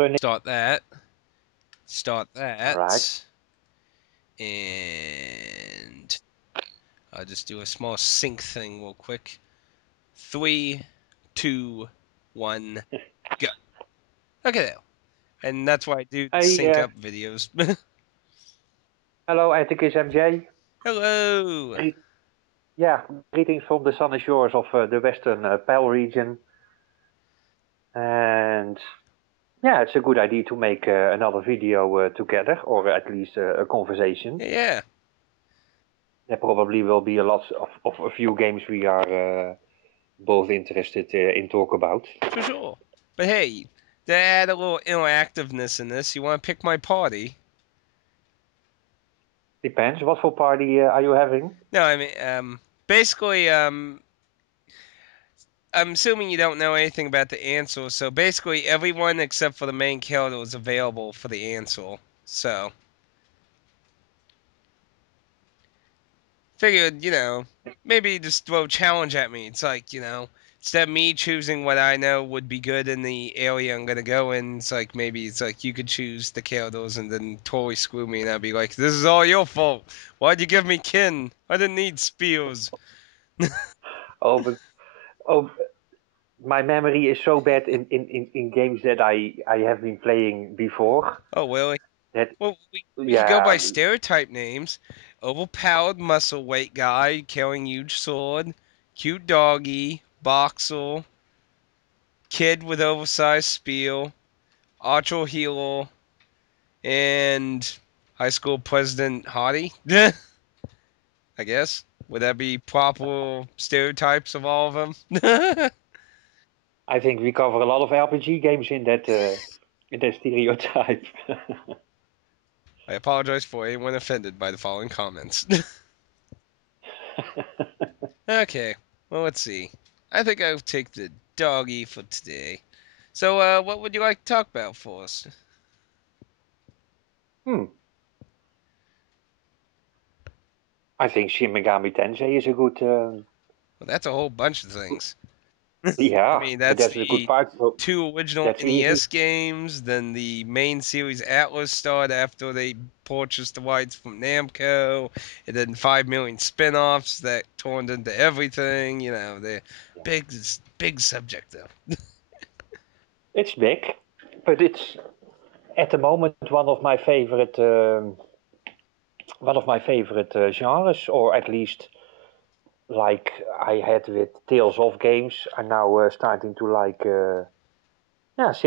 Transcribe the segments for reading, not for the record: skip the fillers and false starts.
Start that. All right. And I'll just do a small sync thing real quick. 3, 2, 1, go. Okay, there. And that's why I do the sync up videos. Hello, AtticusMJ. Hello. Yeah, greetings from the sunny shores of the Western Pale region. And yeah, it's a good idea to make another video together, or at least a conversation. Yeah. There probably will be of a few games we are both interested in talk about. For sure. But hey, to add a little interactiveness in this, you want to pick my party? Depends. What for party are you having? No, I mean, basically, I'm assuming you don't know anything about the answer, so basically everyone except for the main character is available for the answer. So, figured, maybe just throw a challenge at me. It's like, instead of me choosing what I know would be good in the area I'm gonna go in, it's like you could choose the characters and then totally screw me, and I'd be like, this is all your fault. Why'd you give me kin? I didn't need spears. Oh, but oh, my memory is so bad in games that I have been playing before. Oh, really? That Well, we could go yeah, by stereotype names. Overpowered muscle weight guy carrying huge sword, cute doggy, boxer, kid with oversized spear, archer healer, and high school president hottie. I guess. Would that be proper stereotypes of all of them? I think we cover a lot of RPG games in that stereotype. I apologize for anyone offended by the following comments. Okay, well, let's see. I think I'll take the doggy for today. So, what would you like to talk about for us? Hmm. I think Shin Megami Tensei is a good. Well, that's a whole bunch of things. I Yeah, mean, but that's that's a good the part. So two original that's easy. NES games, then the main series Atlas started after they purchased the rights from Namco, and then 5 million spin offs that turned into everything. They're big, big subject, though. It's big, but it's at the moment one of my favorite genres, or at least like I had with Tales of games. I'm now starting to like Shin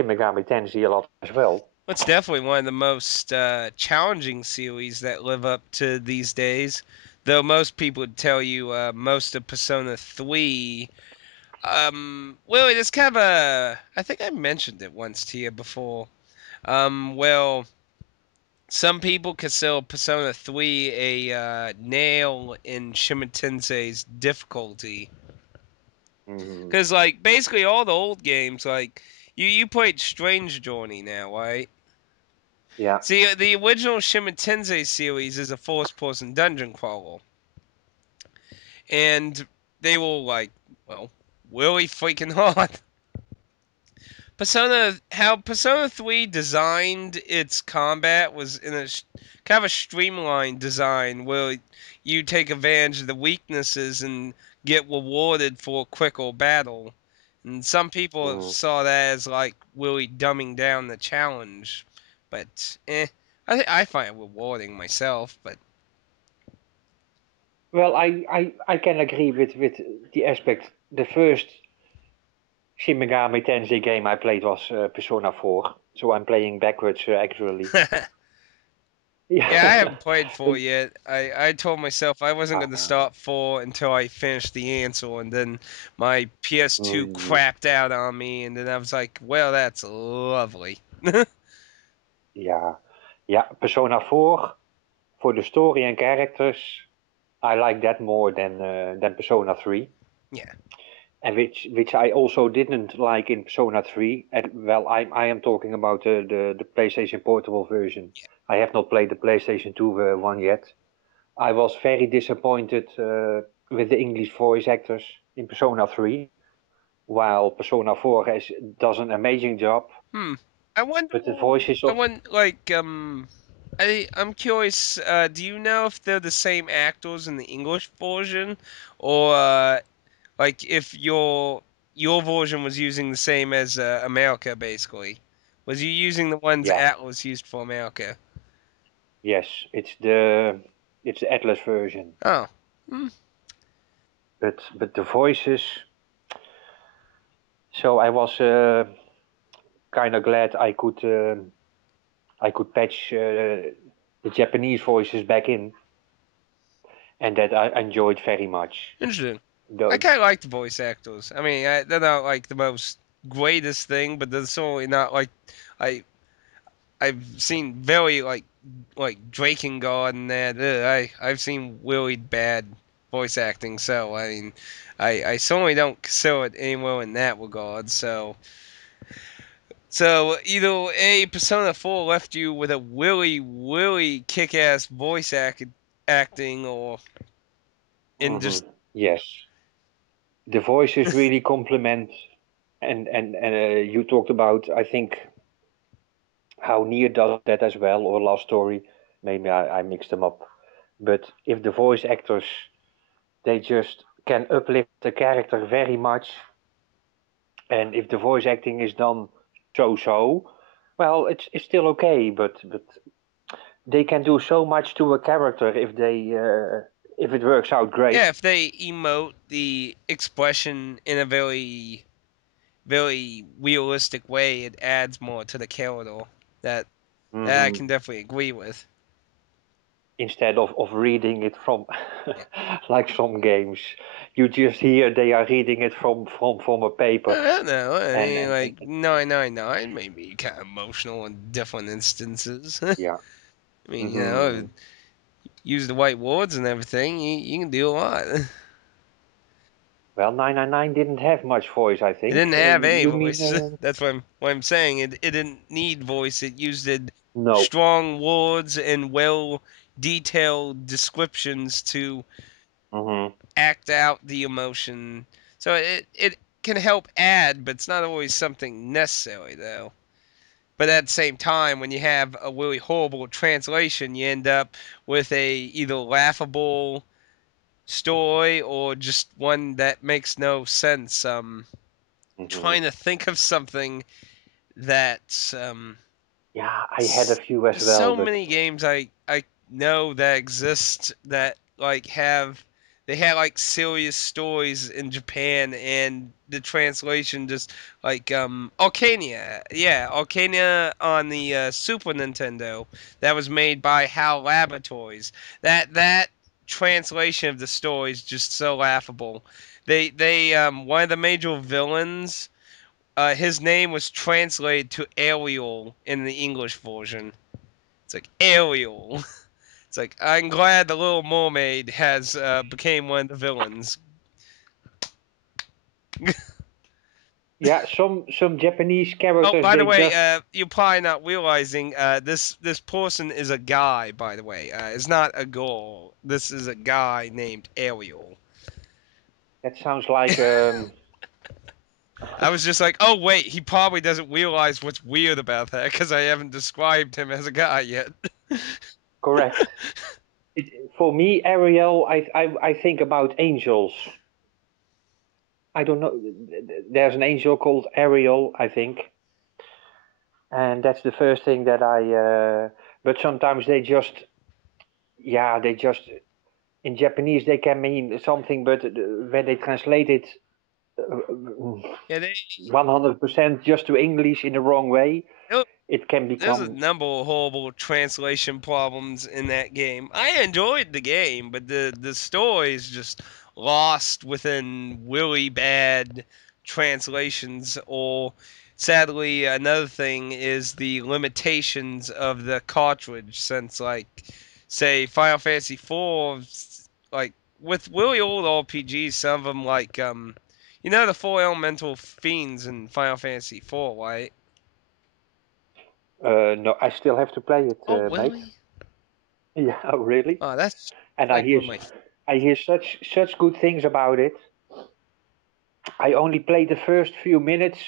Megami Tensei a lot as well. It's definitely one of the most challenging series that live up to these days. Though most people would tell you most of Persona 3. Willie, there's kind of I think I mentioned it once to you before. Well, some people consider Persona 3 a nail in Shimatensei's difficulty. Mm, Because, like, basically all the old games, like, you played Strange Journey now, right? yeah. See, the original Shimatensei series is a first-person dungeon crawler, and they were like, well, really freaking hard. How Persona 3 designed its combat was in a kind of a streamlined design where you take advantage of the weaknesses and get rewarded for a quicker battle. And some people Mm. saw that as like really dumbing down the challenge, but I find it rewarding myself. But Well, I can agree with the aspect. The first Shin Megami Tensei game I played was Persona 4, so I'm playing backwards actually. yeah, I Yeah. haven't played 4 yet. I told myself I wasn't going to Uh, start 4 until I finished the answer, and then my PS2 mm, crapped out on me, and then I was like, well, that's lovely. yeah, yeah. Persona 4 for the story and characters, I like that more than Persona 3, Yeah. and which I also didn't like in Persona 3. And well, I am talking about the PlayStation Portable version. I have not played the PlayStation 2 one yet. I was very disappointed with the English voice actors in Persona 3, while Persona 4 does an amazing job. Hmm. I wonder. But the voices I of want I'm curious. Do you know if they're the same actors in the English version, or like if your version was using the same as America, basically? Was you using the ones yeah, Atlas used for America? yes, it's the Atlas version. Oh, hmm, But the voices. So I was kind of glad I could patch the Japanese voices back in, and that I enjoyed very much. interesting. I Though, kind of like the voice actors. I mean, they're not like the most greatest thing, but they're certainly not like I I've seen very like Drakengard and that. I've seen really bad voice acting, so I mean, I certainly don't consider it anywhere in that regard. So either a Persona 4 left you with a really kick-ass acting, or in hmm, just yes, the voices really complement. And you talked about, I think, how Nier does that as well, or Last Story. Maybe I mixed them up. But if the voice actors, they just can uplift the character very much, and if the voice acting is done so, well, it's still okay. But they can do so much to a character if it works out great. yeah, if they emote the expression in a very realistic way, it adds more to the character. That that I Hmm. can definitely agree with. Instead of reading it from Yeah. like some games, you just hear they are reading it from a paper, I don't know. I mean, and like 999 may be kind of emotional in different instances. I yeah. mean, Hmm. use the white words and everything. You can do a lot. Well, 999 didn't have much voice, I It think. didn't have any You mean voice. That's what I'm saying. It didn't need voice. It used no? strong words and well detailed descriptions to Hmm. act out the emotion. So it can help add, but it's not always something necessary though. But at the same time, when you have a really horrible translation, you end up with a either laughable story or just one that makes no sense. Hmm. Trying to think of something that Yeah, I had a few as there's well, so but many games I know that exist that like have they had like serious stories in Japan and the translation just like Arcania. Yeah, Arcania on the Super Nintendo that was made by HAL Laboratories. That translation of the story is just so laughable. They one of the major villains, his name was translated to Ariel in the English version. It's like Ariel. It's like I'm glad the Little Mermaid has became one of the villains. yeah, some Japanese Oh, characters by the they way, just you're probably not realizing this person is a guy. By the way, it's not a girl. This is a guy named Ariel. that sounds like I was just like, oh wait, he probably doesn't realize what's weird about that because I haven't described him as a guy yet. correct. For me, Ariel, I think about angels. I don't know. There's an angel called Ariel, I think, and that's the first thing that I. But sometimes they just, yeah, they just in Japanese they can mean something, but when they translate it Yeah, 100% just to English in the wrong way, they it can there's a become. number of horrible translation problems in that game. I enjoyed the game, but the story is just lost within really bad translations. Or sadly, another thing is the limitations of the cartridge. Since like, say, Final Fantasy IV, like with really old RPGs, some of them like the four elemental fiends in Final Fantasy IV, right? No, I still have to play it, Oh, mate. really? Yeah, oh, really. Oh, that's And like one of my. I hear such good things about it. I only played the first few minutes.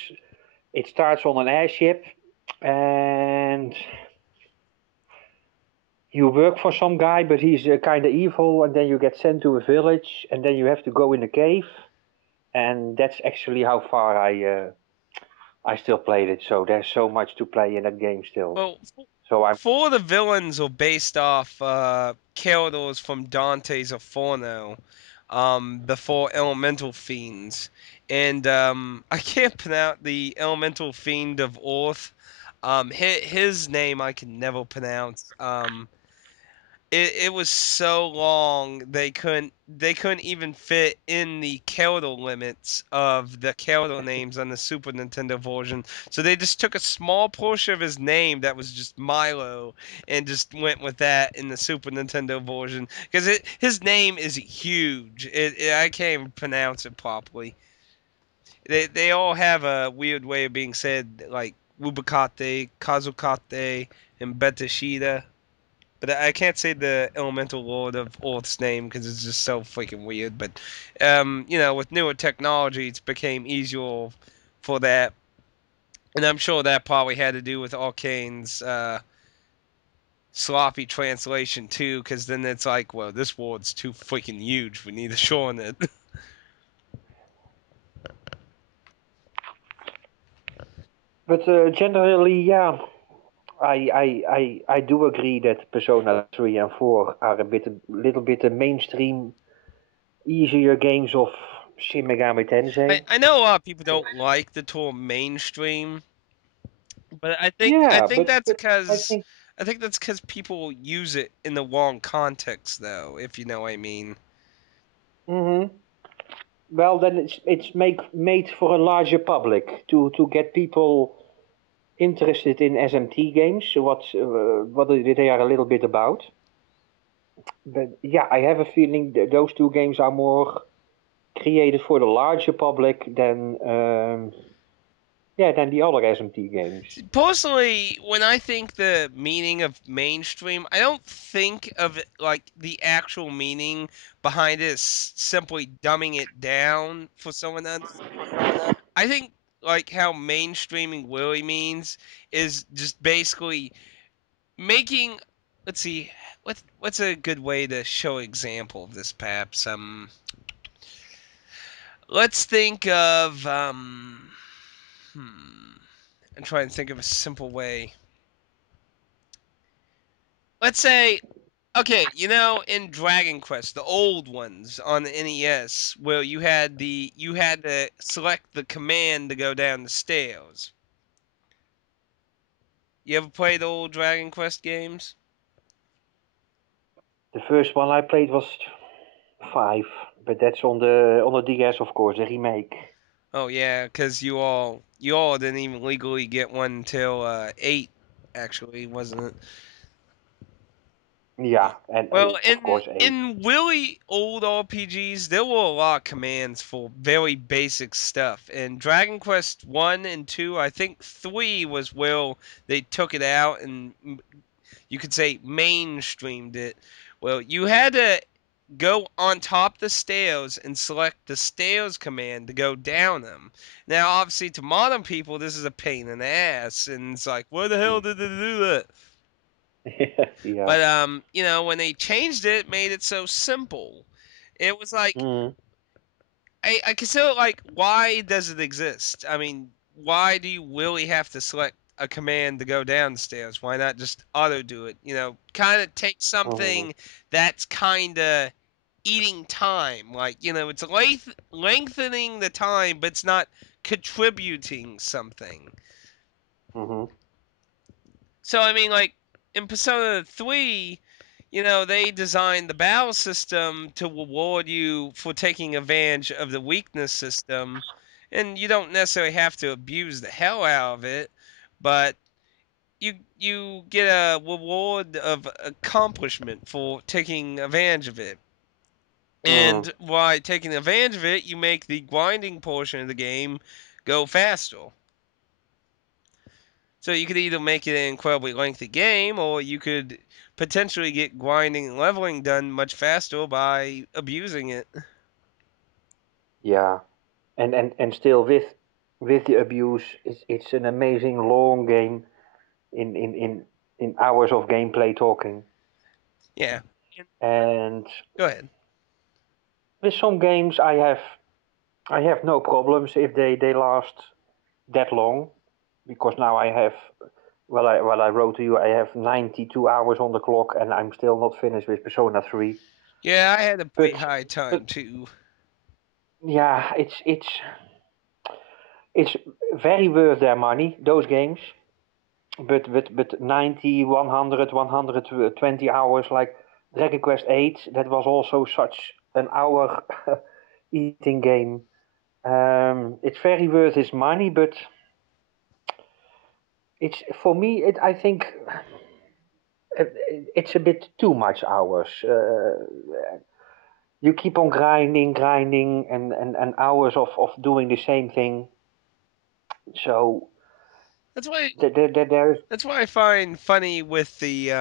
It starts on an airship, and you work for some guy, but he's kind of evil, and then you get sent to a village, and then you have to go in a cave, and that's actually how far I still played it. So there's so much to play in that game still. Well, So I'm four of the villains are based off characters from Dante's Inferno, the four elemental fiends, and I can't pronounce the elemental fiend of Earth. His name I can never pronounce. It was so long they couldn't even fit in the character limits of the character names on the Super Nintendo version. So they just took a small portion of his name that was just Milo and just went with that in the Super Nintendo version because his name is huge. I can't even pronounce it properly. They all have a weird way of being said, like Wubakate, Kazukate, and Betashida. But I can't say the elemental lord of Earth's name because it's just so freaking weird. But with newer technology, it's became easier for that, and I'm sure that probably had to do with Arcane's sloppy translation too. Because then it's like, well, this word's too freaking huge. We need to shorten it. But generally, yeah, I do agree that Persona 3 and 4 are a little bit the mainstream, easier games of Shin Megami I, Tensei. I know a lot of people don't like the term mainstream, but I think I Yeah, think that's but I because think. I think that's because people use it in the wrong context, though, if you know what I mean. Hmm. Well, then it's made for a larger public to get people interested in SMT games. What they are a little bit about. But yeah, I have a feeling that those two games are more created for the larger public than the other SMT games. Personally, when I think the meaning of mainstream, I don't think of it like the actual meaning behind it is simply dumbing it down for someone to understand. I think like how mainstreaming really means is just basically making. Let's see, what's a good way to show example of this, perhaps? Let's think of I'm trying to think of a simple way. Let's say, okay, in Dragon Quest, the old ones on the NES, where you had to select the command to go down the stairs. You ever played the old Dragon Quest games? The first one I played was 5, but that's on the DS, of course, the remake. Oh yeah, because you all didn't even legally get one until 8, actually, wasn't it? Yeah, and Well, of in course 8. in really old RPGs, there were a lot of commands for very basic stuff. In Dragon Quest 1 and 2, I think 3 was where they took it out and you could say mainstreamed it. Well, you had to go on top the stairs and select the stairs command to go down them. Now, obviously, to modern people, this is a pain in the ass, and it's like, where the hell Mm. did they do that? Yeah. But when they changed it, made it so simple. It was like Mm. I consider it like, why does it exist? I mean, why do you really have to select a command to go downstairs? Why not just auto do it? Kind of take Mm. something that's kind of eating time. Like, it's lengthening the time, but it's not contributing something. Mm. So I mean, like in Persona 3, they designed the battle system to reward you for taking advantage of the weakness system, and you don't necessarily have to abuse the hell out of it, but you get a reward of accomplishment for taking advantage of it. Mm. And by taking advantage of it, you make the grinding portion of the game go faster. So you could either make it an incredibly lengthy game, or you could potentially get grinding and leveling done much faster by abusing it. Yeah. And still with the abuse, it's an amazing long game. in hours of gameplay talking. Yeah. And Go ahead. with some games, I have no problems if they last that long, because now I have, well, I wrote to you, I have 92 hours on the clock, and I'm still not finished with Persona 3. Yeah, I had a pretty But high time but too. yeah, it's very worth their money, those games. But 90, 100, 120 hours like Dragon Quest 8, that was also such an hour eating game. It's very worth its money, but it's for me. I think it's a bit too much hours. You keep on grinding, and hours of doing the same thing. So That's why there's. that's why I find funny with the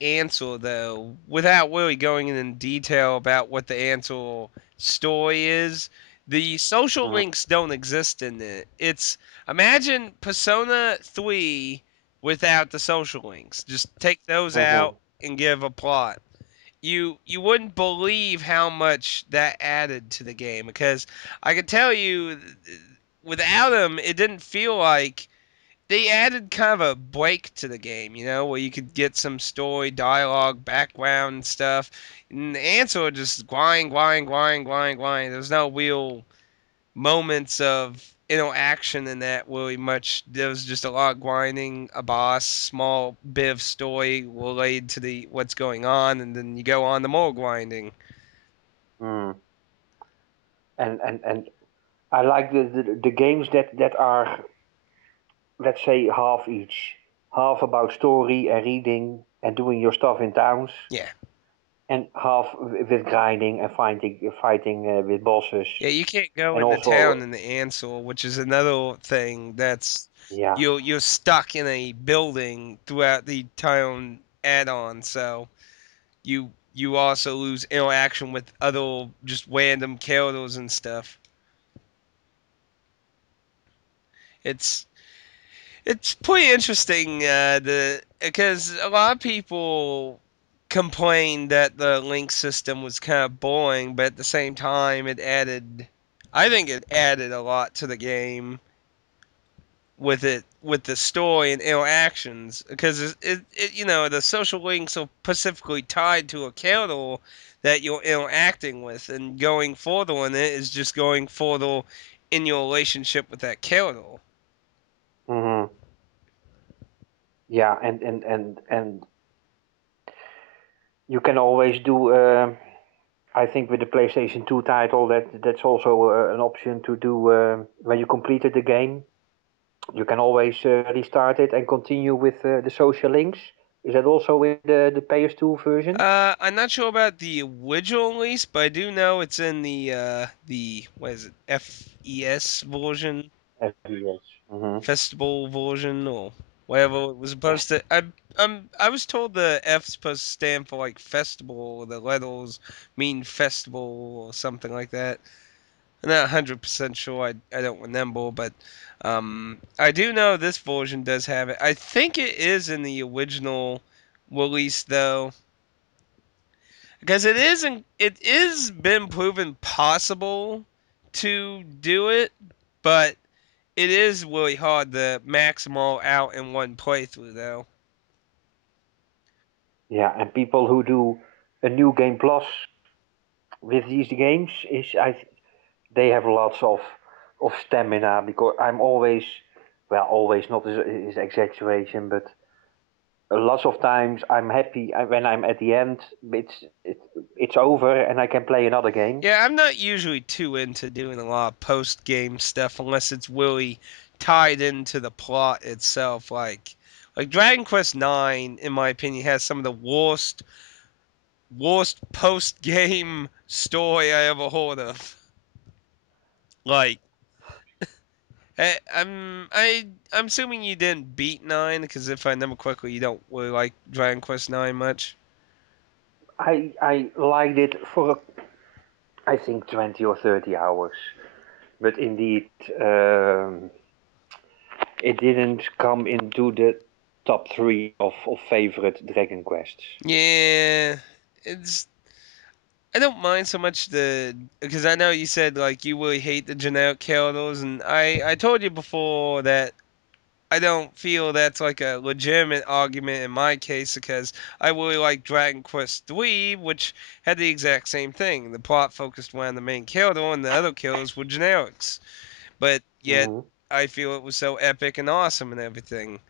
answer though, without really going in detail about what the answer story is. The social Mhm, links don't exist in it. It's imagine Persona 3 without the social links. Just take those mhm, out and give a plot. You wouldn't believe how much that added to the game because I can tell you without them it didn't feel like they added kind of a break to the game, where you could get some story, dialogue, background, and stuff. And the answer was just grind. There's no real moments of interaction in that really much. There was just a lot of grinding, a boss, small bit of story related to the what's going on, and then you go on to more grinding. mm. And I like the games that are, let's say, half each. Half about story and reading and doing your stuff in towns, Yeah. and half with grinding and fighting with bosses. Yeah, you can't go And into town also, in the Ansel, which is another thing that's yeah, you're stuck in a building throughout the town add-on, so you also lose interaction with other just random characters and stuff. It's it's pretty interesting the because a lot of people complained that the link system was kind of boring, but at the same time I think it added a lot to the game with the story and interactions because the social links are specifically tied to a character that you're interacting with and going further in it is just going further in your relationship with that character. hmm, yeah, and you can always do. I think with the PlayStation 2 title, that's also an option to do when you completed the game. You can always restart it and continue with the social links. Is that also in the PS2 version? I'm not sure about the original release, but I do know it's in the what is it, FES version, FPS. Hmm. festival version, or whatever it was supposed to. I was told the F's supposed to stand for like festival, or the letters mean festival or something like that. I'm not 100% sure. I don't remember, but I do know this version does have it. I think it is in the original release though, because it is been proven possible to do it, but it is really hard to max them all out in one playthrough though. Yeah, and people who do a new game plus with these games they have lots of stamina, because I'm always, well, always not is exaggeration, but lots of times I'm happy when I'm at the end. It's over and I can play another game. Yeah, I'm not usually too into doing a lot of post game stuff unless it's really tied into the plot itself. Like Dragon Quest Nine, in my opinion, has some of the worst post game story I ever heard of. Like, I'm assuming you didn't beat Nine because if I remember correctly, you don't really like Dragon Quest Nine much. I liked it for I think 20 or 30 hours, but indeed, um, it didn't come into the top three of favorite Dragon Quests. Yeah, it's I don't mind so much because I know you said like you really hate the generic characters, and I told you before that I don't feel that's like a legitimate argument in my case because I really like Dragon Quest III, which had the exact same thing. The plot focused around the main character, and the other killers were generics. But yet, Hmm. I feel it was so epic and awesome and everything.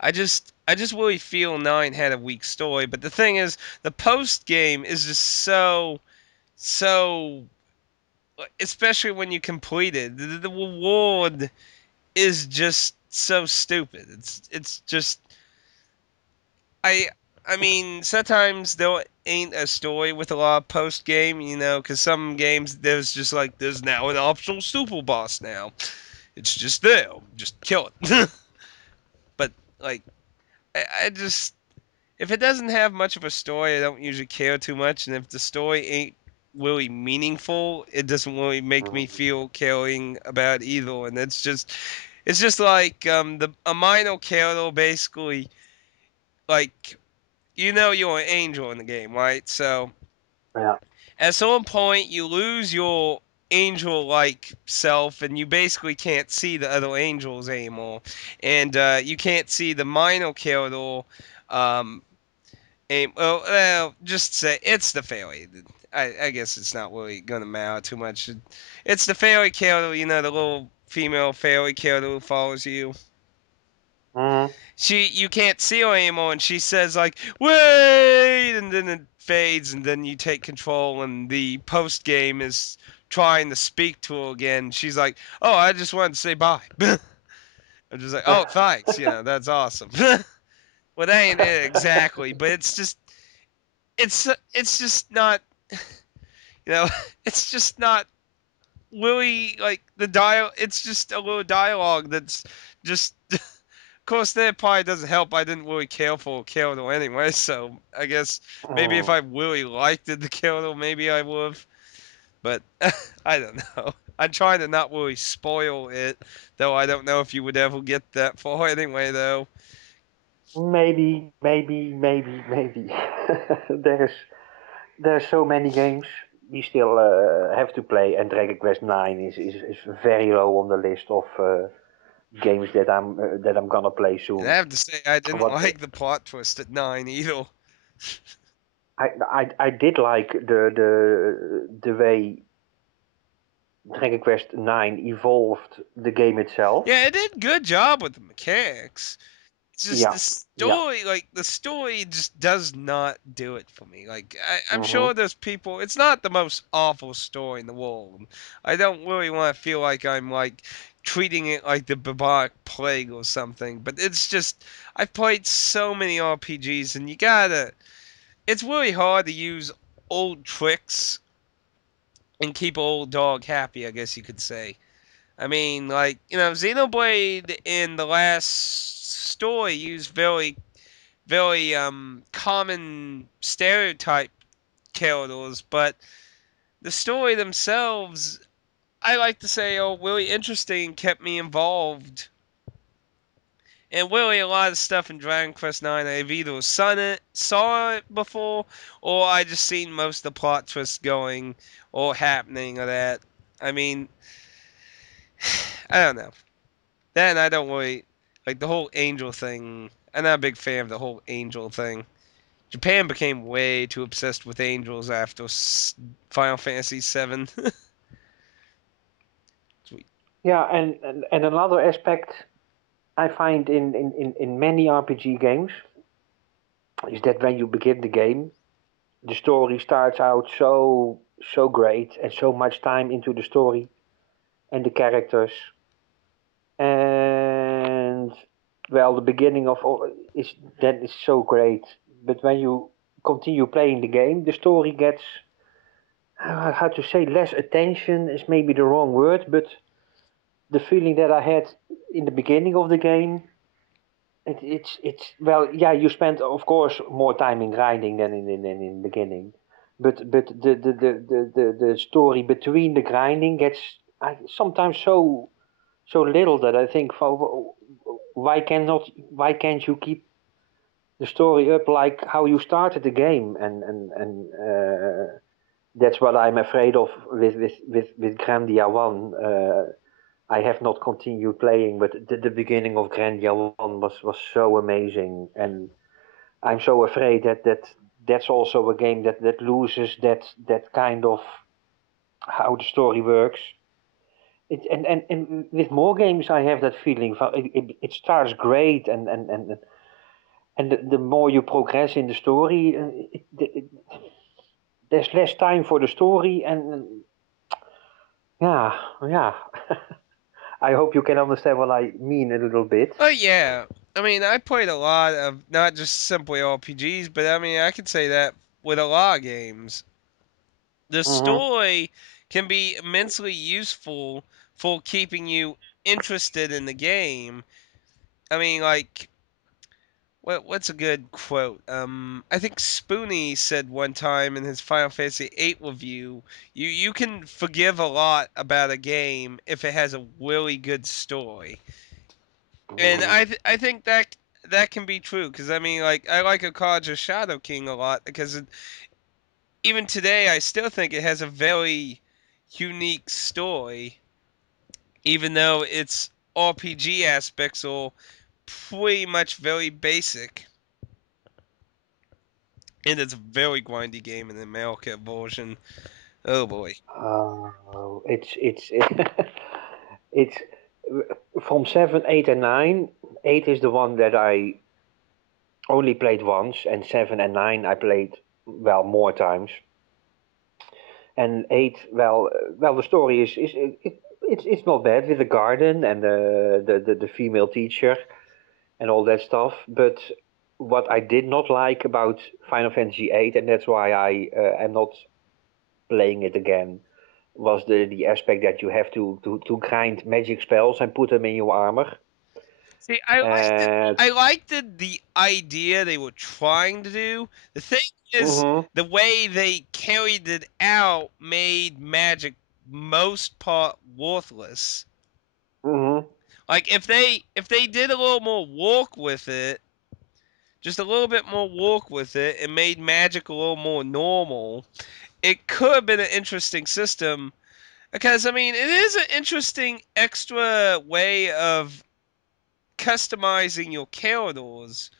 I just really feel Nine had a weak story. But the thing is, the post game is just so, especially when you complete it, the reward is just so stupid. It's just I I mean sometimes there ain't a story with a lot of post game, because some games there's now an optional super boss now. It's just there, just kill it. But like I just if it doesn't have much of a story, I don't usually care too much, and if the story ain't really meaningful, it doesn't really make me Hmm. feel caring about either. And it's just like the a minor character basically like you're an angel in the game, right? So Yeah. at some point you lose your angel like self and you basically can't see the other angels anymore. And you can't see the minor character um just say it's the fairy. I guess it's not really gonna matter too much. It's the fairy character, the little female fairy character who follows you. Hmm. You can't see her anymore, and she says like wait, and then it fades, and then you take control, and the post game is trying to speak to her again. She's like, oh, I just wanted to say bye. I'm just like, oh, thanks, that's awesome. Well, that ain't it exactly, but it's just not, you know it's just not really like the dial. It's just a little dialogue that's just course, that probably doesn't help. I didn't really care for Kyoto anyway, so I guess maybe if I Hmm. really liked the Kyoto, maybe I would have. But I don't know. I'm trying to not really spoil it, though I don't know if you would ever get that far anyway, though. Maybe. there's there's so many games we still have to play, and Dragon Quest IX is very low on the list of games that I'm gonna play And I soon. have to say, I didn't What like the plot twist at 9 either. I did like the way Dragon Quest IX evolved the game itself. Yeah, it did a good job with the mechanics. It's just Yeah, the yeah. story, like the story just does not do it for me. Like I'm Hmm. sure there's people. It's not the most awful story in the world. I don't really want to feel like I'm like treating it like the bubonic plague or something. But it's just I've played so many RPGs, and you gotta. It's really hard to use old tricks and keep an old dog happy. I guess you could say. I mean, like Xenoblade in the last story used very common stereotype characters, but the story themselves, I like to say, are really interesting, kept me involved. And really, a lot of stuff in Dragon Quest IX, I've either saw it before, or I just seen most of the plot twists going or happening or that. I mean, I don't know. Then I don't really like the whole angel thing. I'm not a big fan of the whole angel thing. Japan became way too obsessed with angels after Final Fantasy VII. Sweet. Yeah, and another aspect I find in many RPG games is that when you begin the game, the story starts out so great and so much time into the story and the characters, and well, the beginning of all is that is so great. But when you continue playing the game, the story gets how to say less attention is maybe the wrong word, but the feeling that I had in the beginning of the game, it's well, yeah, you spend of course more time in grinding than in the beginning, but the story between the grinding gets sometimes so little that I think, why can't you keep the story up like how you started the game? And that's what I'm afraid of with Grandia One. I have not continued playing, but the beginning of Grandia One was so amazing, and I'm so afraid that's also a game that loses that kind of how the story works. And with more games, I have that feeling. It starts great, and the more you progress in the story, there's less time for the story, and yeah, yeah. I hope you can understand what I mean a little bit. Oh yeah, I mean I played a lot of not just simply RPGs, but I mean I could say that with a lot of games. The Hmm. story can be immensely useful for keeping you interested in the game. I mean, like, what's a good quote? I think Spoonie said one time in his Final Fantasy VIII review, you can forgive a lot about a game if it has a really good story, and Hmm. I think that that can be true because I mean, like, I like a Carja Shadow King a lot because even today I still think it has a very unique story, even though its RPG aspects are pretty much very basic. And it's a very grindy game in the America version. Oh boy. It's it's from 7, 8, and 9. 8 is the one that I only played once, and 7 and 9 I played well more times. And 8, well, the story it's not bad with the garden and the female teacher and all that stuff. But what I did not like about Final Fantasy 8, and that's why I am not playing it again, was the aspect that you have to grind magic spells and put them in your armor. See, I liked it. And I liked the idea they were trying to do. The thing is, mhm, the way they carried it out made magic most part worthless. mhm, Like if they did a little more work with it, just a little bit more work with it, and made magic a little more normal, it could have been an interesting system. Because I mean, it is an interesting extra way of customizing your characters,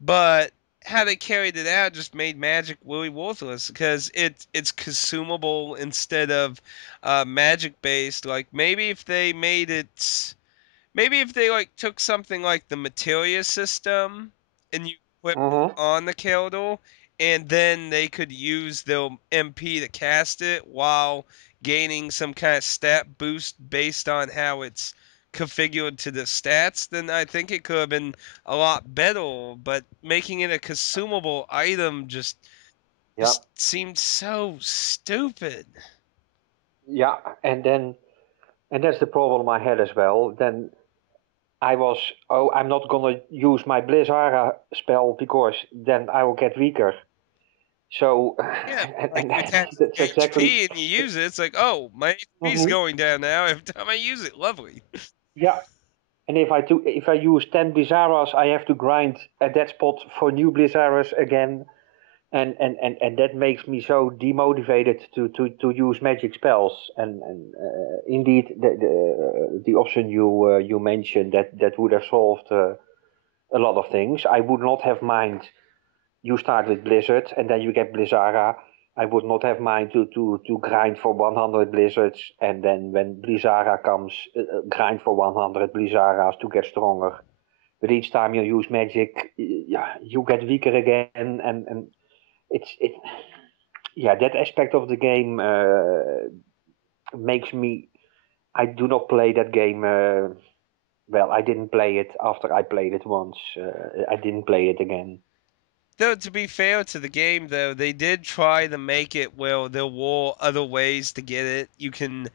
but how they carried it out just made magic really worthless because it's consumable instead of magic based. Like maybe if they like took something like the materia system and you equip it mhm. on the Keldor, and then they could use their MP to cast it while gaining some kind of stat boost based on how it's configured to the stats, then I think it could have been a lot better. But making it a consumable item Yeah, just seemed so stupid. yeah. And that's the problem I had as well. Then I was, oh, I'm not gonna use my Blizzara spell because then I will get weaker. So, Yeah, like and you attach that's exactly, HP and you use it, it's like, oh, my HP's mhm, going down now every time I use it. Lovely. yeah. And if I use 10 Blizzaras, I have to grind at that spot for new Blizzaras again, and that makes me so demotivated to use magic spells. And indeed, the option you mentioned that would have solved a lot of things. I would not have mind you start with Blizzard and then you get Blizzara. I would not have mind to grind for 100 Blizzards and then when Blizzara comes, grind for 100 Blizzaras to get stronger. But each time you use magic, yeah, you get weaker again, and it yeah, that aspect of the game makes me. I do not play that game. Well, I didn't play it after I played it once. I didn't play it again. Though, to be fair to the game, though, they did try to make it where there were other ways to get it. You can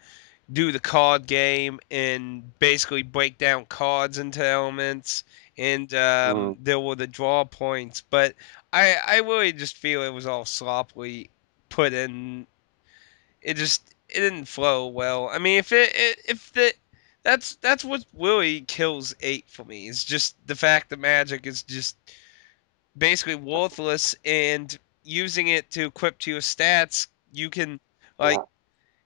do the card game and basically break down cards into elements, and Mm. there were the draw points. But I really just feel it was all sloppily put in. It just it didn't flow well. I mean, if the That's what really kills eight for me. It's just the fact that magic is just basically worthless, and using it to equip to your stats, you can like Yeah.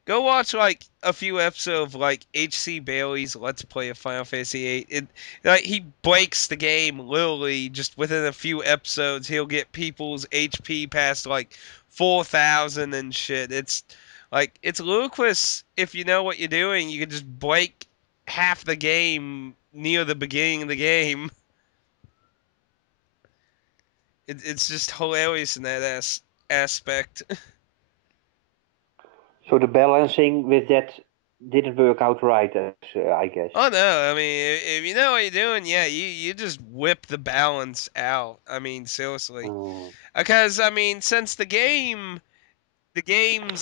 go watch like a few episodes of like HC Bailey's Let's Play of Final Fantasy VIII. Like he breaks the game literally just within a few episodes. He'll get people's HP past like 4,000 and shit. It's like it's ludicrous if you know what you're doing. You can just break half the game near the beginning of the game. It's just hilarious in that aspect. So the balancing with that didn't work out right, as I guess. Oh no, I mean, if you know what you're doing, yeah, you just whip the balance out. I mean, seriously, Mm, because I mean, since the game's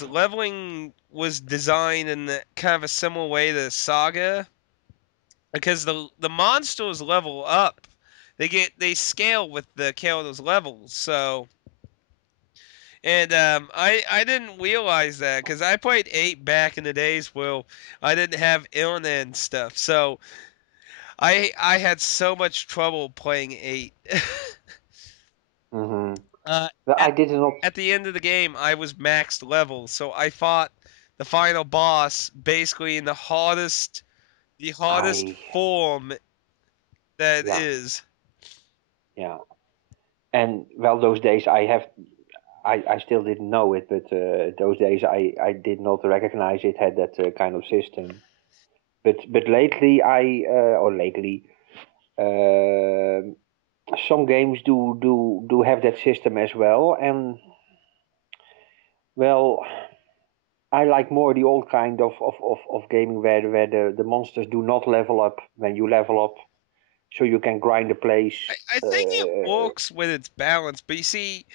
leveling was designed in kind of a similar way to Saga, because the monsters level up, they scale with the characters' levels. So, and I didn't realize that because I played eight back in the days where I didn't have internet and stuff. So I had so much trouble playing eight. hmm uh, Well, at I did not. at the end of the game, I was maxed level, so I fought the final boss basically in the hardest I form that Yeah, is. yeah. And well, those days I still didn't know it, but those days I did not recognize it had that kind of system. But lately or lately um some games do have that system as well, and well, I like more the old kind of gaming where the monsters do not level up when you level up, so you can grind the place. I think it Uh, works with its balance, but you see,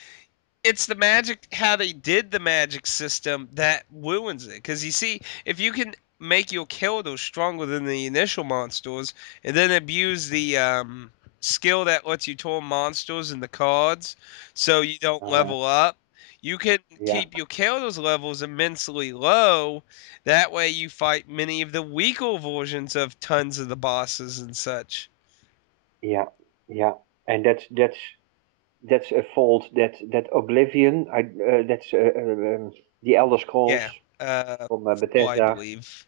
it's the magic how they did the magic system that ruins it, because you see, if you can make your Kildo stronger than the initial monsters and then abuse the skill that lets you turn monsters into cards so you don't uh, level up, you can yeah, keep your Kildo's levels immensely low. That way you fight many of the weaker versions of tons of the bosses and such. yeah, yeah, and that's a fault that Oblivion. That's the Elder Scrolls Yeah, from four, I Bethesda. believe.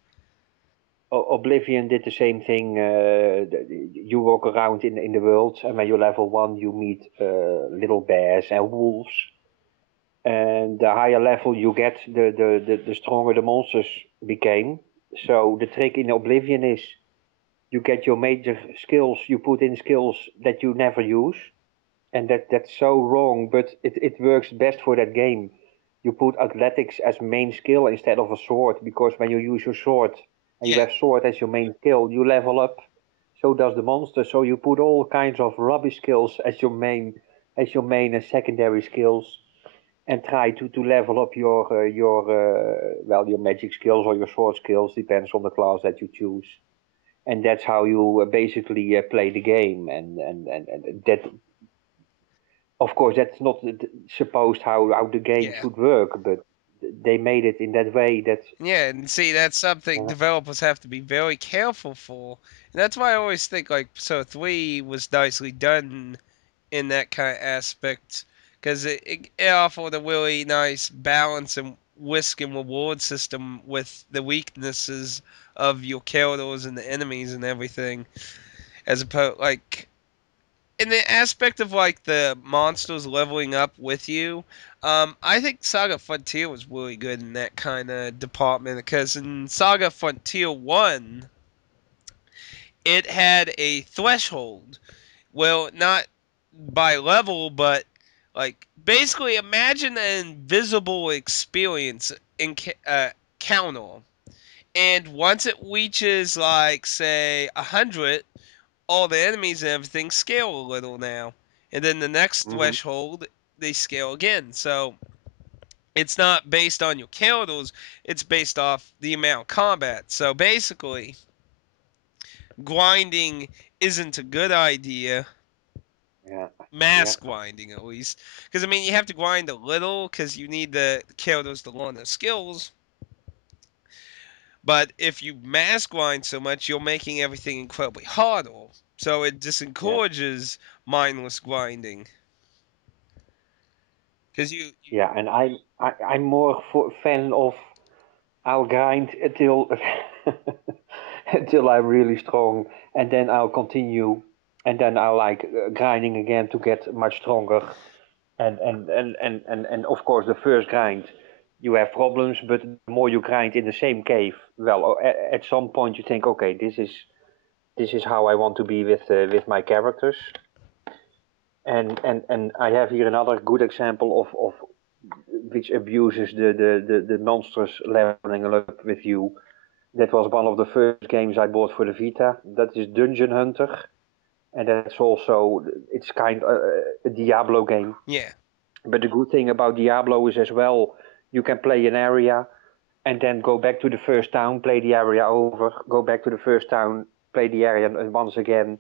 Oblivion did the same thing. You walk around in the world, and when you level one, you meet little bears and wolves. And the higher level you get, the stronger the monsters became. So the trick in Oblivion is you get your major skills, you put in skills that you never use, and that's so wrong, but it works best for that game. You put athletics as main skill instead of a sword, because when you use your sword and you Yeah, have sword as your main skill, you level up. So does the monster. So you put all kinds of rubbish skills as your main and secondary skills, and try to level up your magic skills or your sword skills, depends on the class that you choose. And that's how you basically play the game, and that, of course, that's not supposed how the game yeah. should work, but they made it in that way that Yeah, and see, that's something uh, developers have to be very careful for. And that's why I always think like Persona 3 was nicely done in that kind of aspect, because it offered a really nice balance and risk and reward system with the weaknesses of your characters and the enemies and everything, as opposed like in the aspect of like the monsters leveling up with you. I think Saga Frontier was really good in that kind of department, because in Saga Frontier 1, it had a threshold. Well, not by level, but like basically imagine an invisible experience in counter. And once it reaches like say 100, all the enemies and everything scale a little now. And then the next mhm, threshold, they scale again. So it's not based on your characters, it's based off the amount of combat. So basically, grinding isn't a good idea. yeah, Mass yeah, grinding, at least. Because, I mean, you have to grind a little because you need the characters to learn their skills. But if you mass grind so much, you're making everything incredibly harder. So it Yeah, disencourages mindless grinding. Because you yeah, and I'm more for fan of I'll grind until until I'm really strong, and then I'll continue, and then I'll like grinding again to get much stronger. And of course, the first grind, you have problems, but the more you grind in the same cave, well, at some point you think, okay, this is how I want to be with my characters. And I have here another good example of which abuses the monsters leveling up with you. That was one of the first games I bought for the Vita. That is Dungeon Hunter, and that's also it's kind of a Diablo game. yeah, But the good thing about Diablo is as well, you can play an area and then go back to the first town, play the area over, go back to the first town, play the area once again,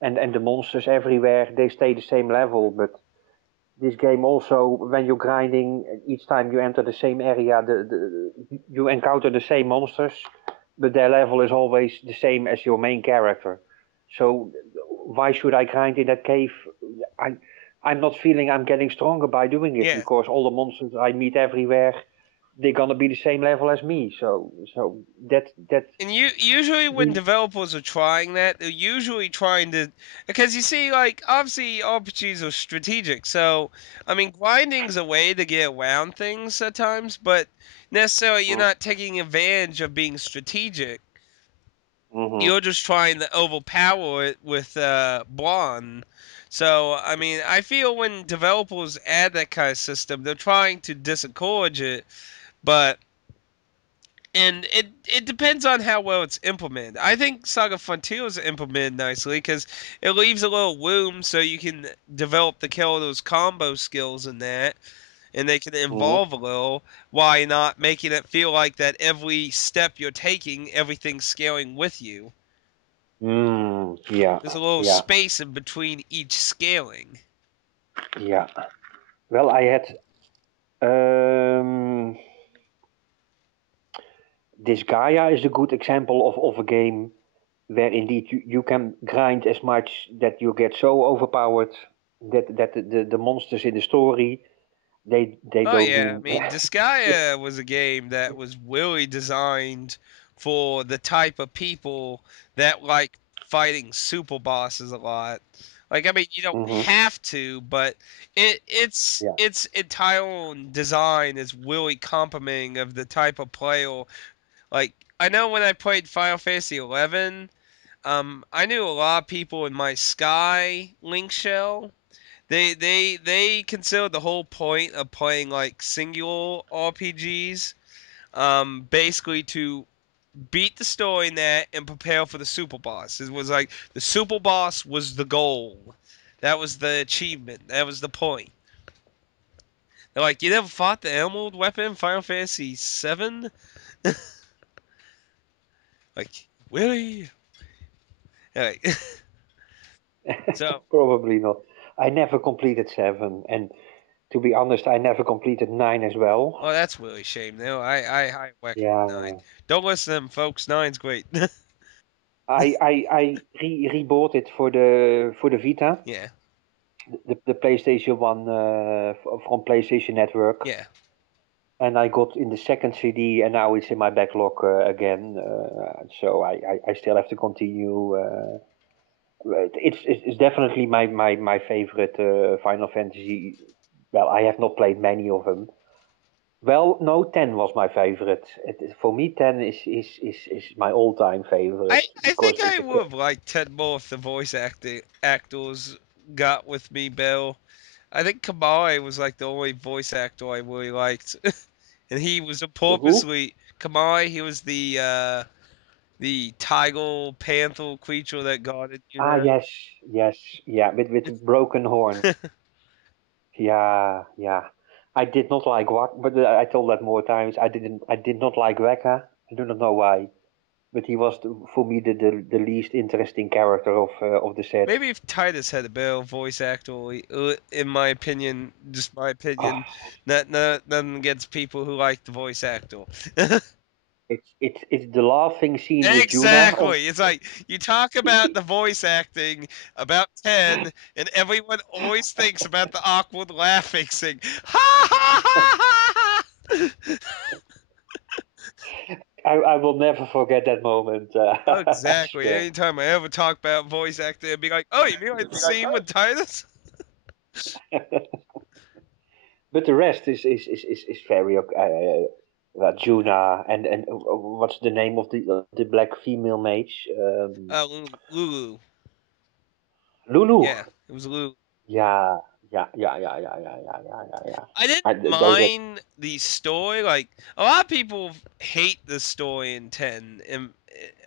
and the monsters everywhere they stay the same level. But this game also, when you're grinding, each time you enter the same area, you encounter the same monsters, but their level is always the same as your main character. So why should I grind in that cave? I, I'm not feeling I'm getting stronger by doing it yeah. because all the monsters I meet everywhere, they're gonna be the same level as me. So that And usually when the developers are trying that, they're usually trying to, because you see, like obviously RPGs are strategic. So I mean, grinding's a way to get around things at times, but necessarily you're not taking advantage of being strategic. mm-hmm. You're just trying to overpower it with Blonde. So I mean, I feel when developers add that kind of system, they're trying to discourage it, but and it depends on how well it's implemented. I think Saga Frontier is implemented nicely because it leaves a little room so you can develop the kill those combo skills in that, and they can Mm-hmm. evolve a little. Why not making it feel like that every step you're taking, everything's scaling with you? Yeah, There's a little yeah, space in between each scaling. yeah. Well, I had um, this Gaia is a good example of a game where indeed you can grind as much that you get so overpowered that the monsters in the story they Oh don't yeah, I mean mean, Disgaea was a game that was really designed for the type of people that like fighting super bosses a lot. Like, I mean, you don't hmm have to, but yeah. its entire design is really complimenting of the type of player. Like, I know when I played Final Fantasy 11, I knew a lot of people in my Sky Link shell they consider the whole point of playing like singular RPGs, basically to beat the story in that and prepare for the super boss. It was like the super boss was the goal. That was the achievement. That was the point. They're like, you never fought the Emerald Weapon in Final Fantasy VII? Like, really? Like, so, Probably not. I never completed 7, and to be honest, I never completed 9 as well. oh, that's really a shame. No, I recommend nine. Yeah, Don't listen to them, folks. Nine's great. I rebought it for the Vita, Yeah, the PlayStation One from PlayStation Network, yeah. and I got in the second CD, and now it's in my backlog again. So I still have to continue. It's definitely my favorite Final Fantasy. Well, I have not played many of them. Well, no, 10 was my favorite. For me, 10 is my all-time favorite I because think I would have liked Ted more if the actors got with me, Bill. I think Kamari was like the only voice actor I really liked, and he was a who? purposely Kamari. He was the tiger panther creature that guarded you Ah, know. yes, yes, yeah, with broken horn. Yeah, yeah. I did not like what, but I told that more times. I did not like Weka. I do not know why, but he was for me the least interesting character of the set. Maybe if Titus had a better voice actor, in my opinion, just my opinion, Oh, not nothing against people who like the voice actor. It's the laughing scene with Juna on. Exactly. It's like you talk about the voice acting about 10, and everyone always thinks about the awkward laughing thing. Ha ha ha ha ha! I will never forget that moment. Oh, I exactly. swear. Anytime I ever talk about voice acting, I'd be like, oh, you mean like the scene with Titus? But the rest is very okay. Juna and what's the name of the black female mage? Lulu. Lulu. Yeah, it was Lulu. Yeah, yeah. I didn't Those are. mind the story. Like a lot of people hate the story in 10, and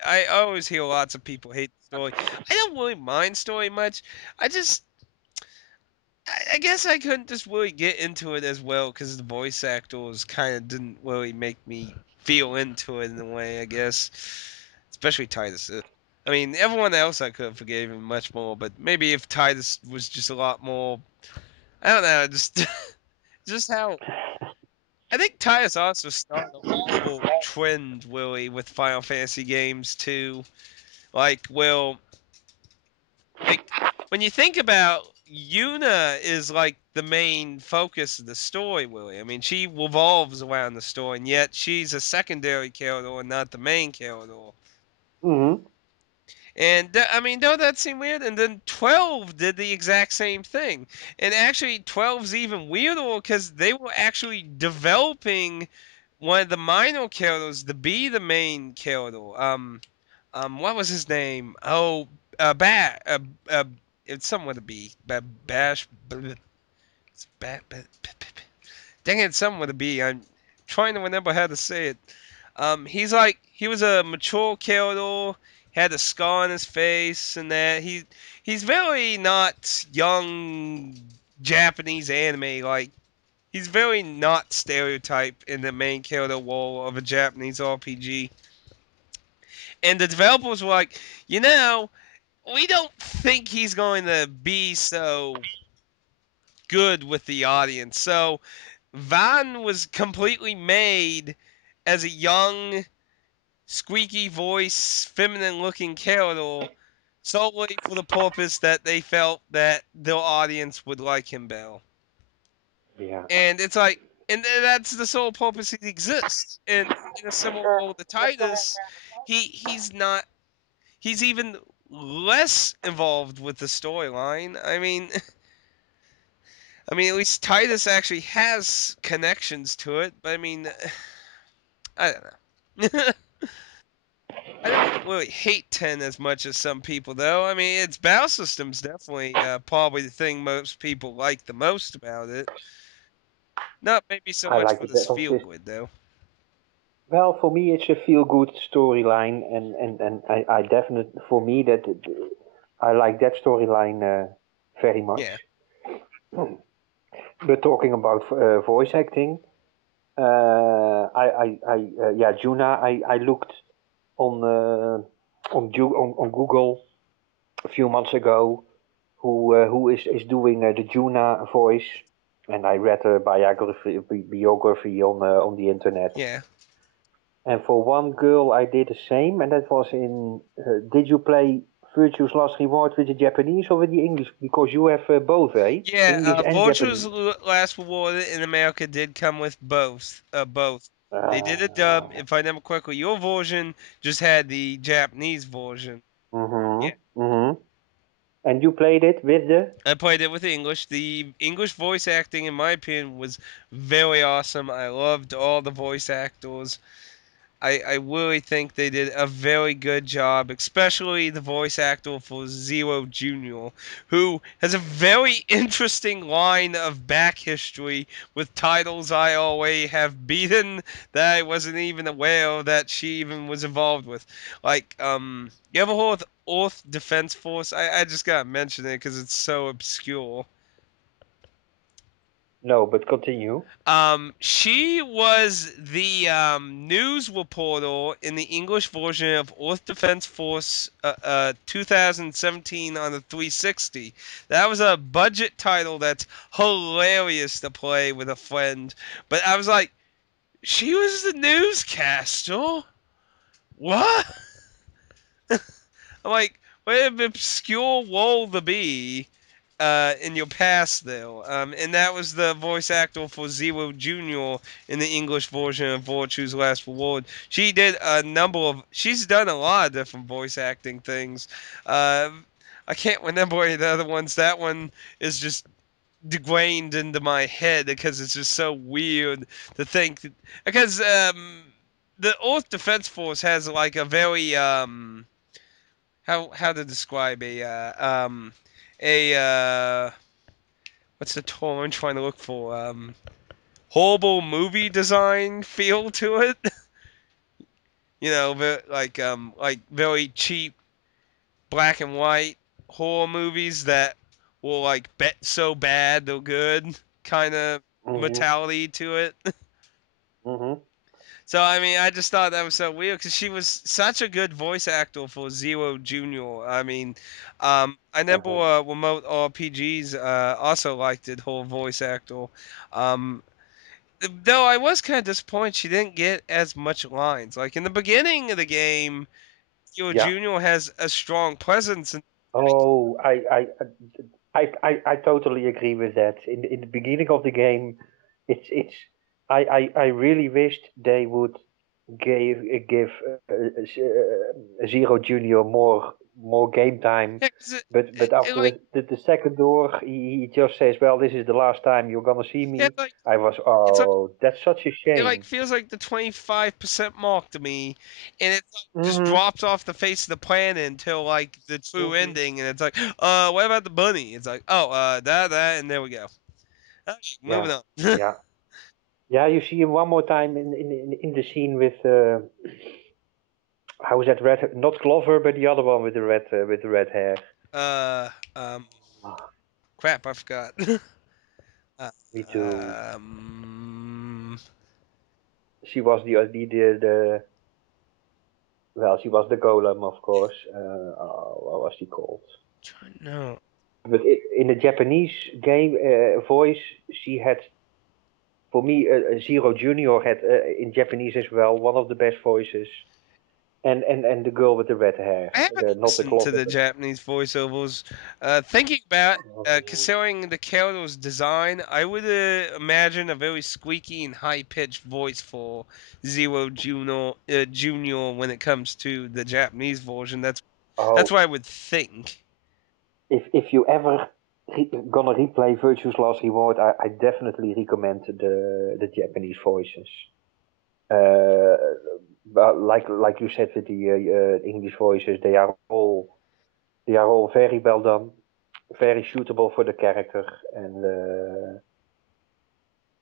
I always hear lots of people hate the story. I don't really mind story much. I just, I guess I couldn't just really get into it as well because the voice actors kind of didn't really make me feel into it in a way. I guess, especially Titus. I mean, everyone else I could have forgiven much more, but maybe if Titus was just a lot more, I don't know, just just how I think Titus also started a horrible trend, Willie, with Final Fantasy games too. Like, well, like when you think about Yuna is like the main focus of the story, Willie. I mean, she revolves around the story, and yet she's a secondary character and not the main character. Hmm. And I mean, don't that seem weird? And then 12 did the exact same thing. And actually, 12's even weirder because they were actually developing one of the minor characters to be the main character. What was his name? Oh, uh, it's something with a B. Bash, it's dang it, it's something with a B. I'm trying to remember how to say it. He was a mature character, had a scar on his face, and that he's very not young Japanese anime. Like he's very not stereotype in the main character role of a Japanese RPG. And the developers were like, we don't think he's going to be so good with the audience. So Van was completely made as a young, squeaky voice, feminine looking character solely for the purpose that they felt that their audience would like him better. Yeah. And it's like, and that's the sole purpose he exists. And in a similar role to Titus, he's not. He's even less involved with the storyline. I mean, at least Titus actually has connections to it. But I mean, I don't know. I don't really hate 10 as much as some people, though. I mean, its battle system's definitely probably the thing most people like the most about it. Not maybe so I much like for the this battle feel system. good, though. Well, for me, it's a feel-good storyline, and I definitely, for me, that I like that storyline very Yeah. much. But talking about voice acting, yeah, Juna, I looked on Google a few months ago who is doing the Juna voice, and I read a biography on the internet. Yeah. And for one girl, I did the same, and that was in. Did you play Virtue's Last Reward with the Japanese or with the English? Because you have both, eh? Yeah, English and Vulture's Japanese. Last Reward in America did come with both. Both. They did a dub, Uh, if I remember correctly. Your version just had the Japanese version. Yeah. mm-hmm. And you played it with the. I played it with English. The English voice acting, in my opinion, was very awesome. I loved all the voice actors. I really think they did a very good job, especially the voice actor for Zero Jr., who has a very interesting line of back history with titles I always have beaten that I wasn't even aware of that she even was involved with. Like, you ever heard of Earth Defense Force? I just gotta mention it because it's so obscure. No, but continue. She was the news reporter in the English version of Earth Defense Force 2017 on the 360. That was a budget title that's hilarious to play with a friend. But I was like, she was the newscaster? what? I'm like, what an obscure role to be in your past, though. And that was the voice actor for Zero Junior in the English version of Virtue's Last Reward. She did a number of. She's done a lot of different voice acting things. Uh, I can't remember any of the other ones. That one is just degraded into my head because it's just so weird to think. Because the Earth Defense Force has like a very how to describe a what's the term I'm trying to look for? Horrible movie design feel to it. Like very cheap black and white horror movies that will like bet so bad they're good kind of Hmm. mentality to it. Hmm. So I mean, I just thought that was so weird because she was such a good voice actor for Zero Junior. I mean, I never Hmm. remote RPGs also liked it whole voice actor. Um, though I was kind of disappointed she didn't get as much lines. Like in the beginning of the game, Zero Yeah. Junior has a strong presence, and Oh, I totally agree with that. In the beginning of the game, it's I really wished they would give Zero Junior more game time. yeah, 'cause But it after like the second door, he just says, "Well, this is the last time you're gonna see yeah, me." like I was, it's like oh, that's such a it like shame. feels like the 25% mark to me, and it like, just Hmm. drops off the face of the planet until like the true Hmm. ending, and it's like, what about the bunny? It's like, oh, that, and there we go. Okay, Yeah, moving on. yeah, yeah. You see him one more time in the scene with how is that red? Not Glover, but the other one with the red hair. uh, um, Ah, crap, I forgot. uh, me too. um, She was the well, she was the golem, of course. What was she called? no, But in the Japanese game voice, she had, for me, Zero Junior had in Japanese as well one of the best voices, and the girl with the red hair, I haven't not the listened to Glover. the Japanese voiceovers. Thinking about Oh, considering the character's design, I would imagine a very squeaky and high-pitched voice for Zero Junior when it comes to the Japanese version. That's oh, what I would think. if you ever gonna replay Virtue's Last Reward, I definitely recommend the Japanese voices. Uh, but like you said with the English voices, they are all very well done, very suitable for the character, and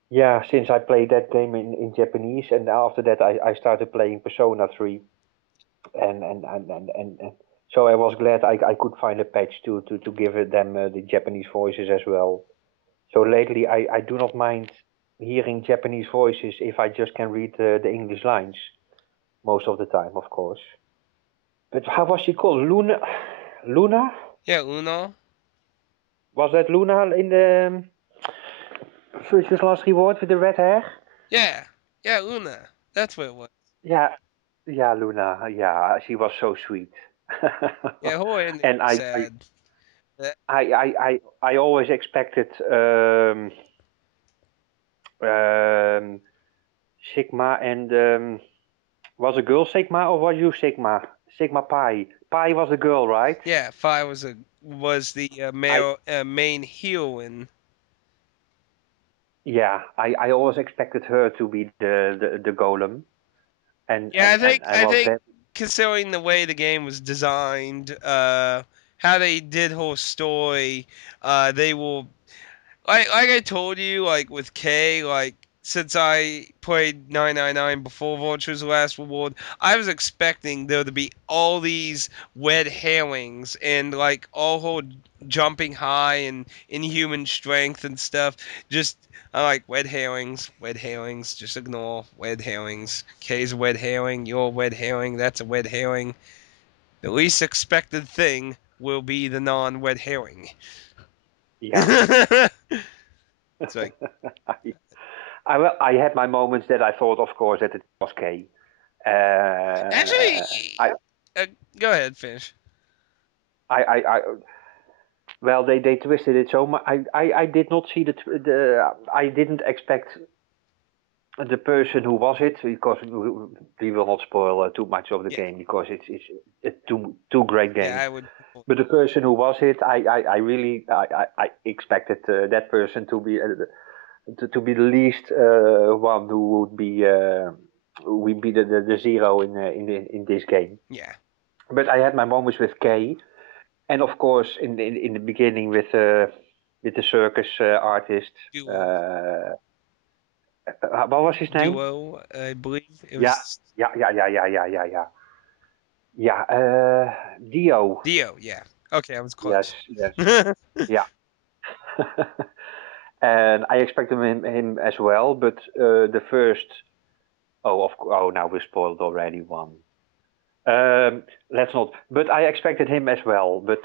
yeah, since I played that game in Japanese, and after that I started playing Persona 3, and so I was glad I could find a patch to give them the Japanese voices as well. So lately I do not mind hearing Japanese voices if I just can read the English lines most of the time, of course. But how was she called? Luna? Luna? Yeah, Uno. Was that Luna in the Virtuous Last Reward with the red hair? Yeah, yeah, Una. That's what it was. Yeah, yeah, Luna. Yeah, she was so sweet. Yeah, whole ending And was sad. I always expected um, Sigma and was a girl Sigma or was you Sigma? Sigma Pi. Pi was a girl, right? Yeah, Fi was the I male main heroine. I always expected her to be the golem, Yeah, and I I was think very considering the way the game was designed, how they did whole story, they will like I told you, like with K, like since I played 999 before Vulture's Last Reward, I was expecting there to be all these red herrings and like all whole jumping high and inhuman strength and stuff. Just I like red herrings. Just ignore red herrings. K's a red herring. You're a red herring. That's a red herring. The least expected thing will be the non-red herring. yeah. It's like I, I had my moments that I thought, of course, that it was K. Actually, I, uh, go ahead, finish. I well, they twisted it so much. I did not see the. I didn't expect the person who was it, because we will not spoil too much of the Yeah, game, because it's a two great yeah, game. I would. But the person who was it, I really I expected that person to be to be the least one who would be the zero in this game. Yeah, But I had my moments with Kay, and of course in the beginning with the circus artist. duo, Uh, what was his name? duo. I believe it Yeah, was yeah. Yeah, Dio. Dio. Yeah. Okay, I was Yes, close. yes, yeah. And I expected him as well, but the first. Oh, now we spoiled already one. Let's not. But I expected him as well, but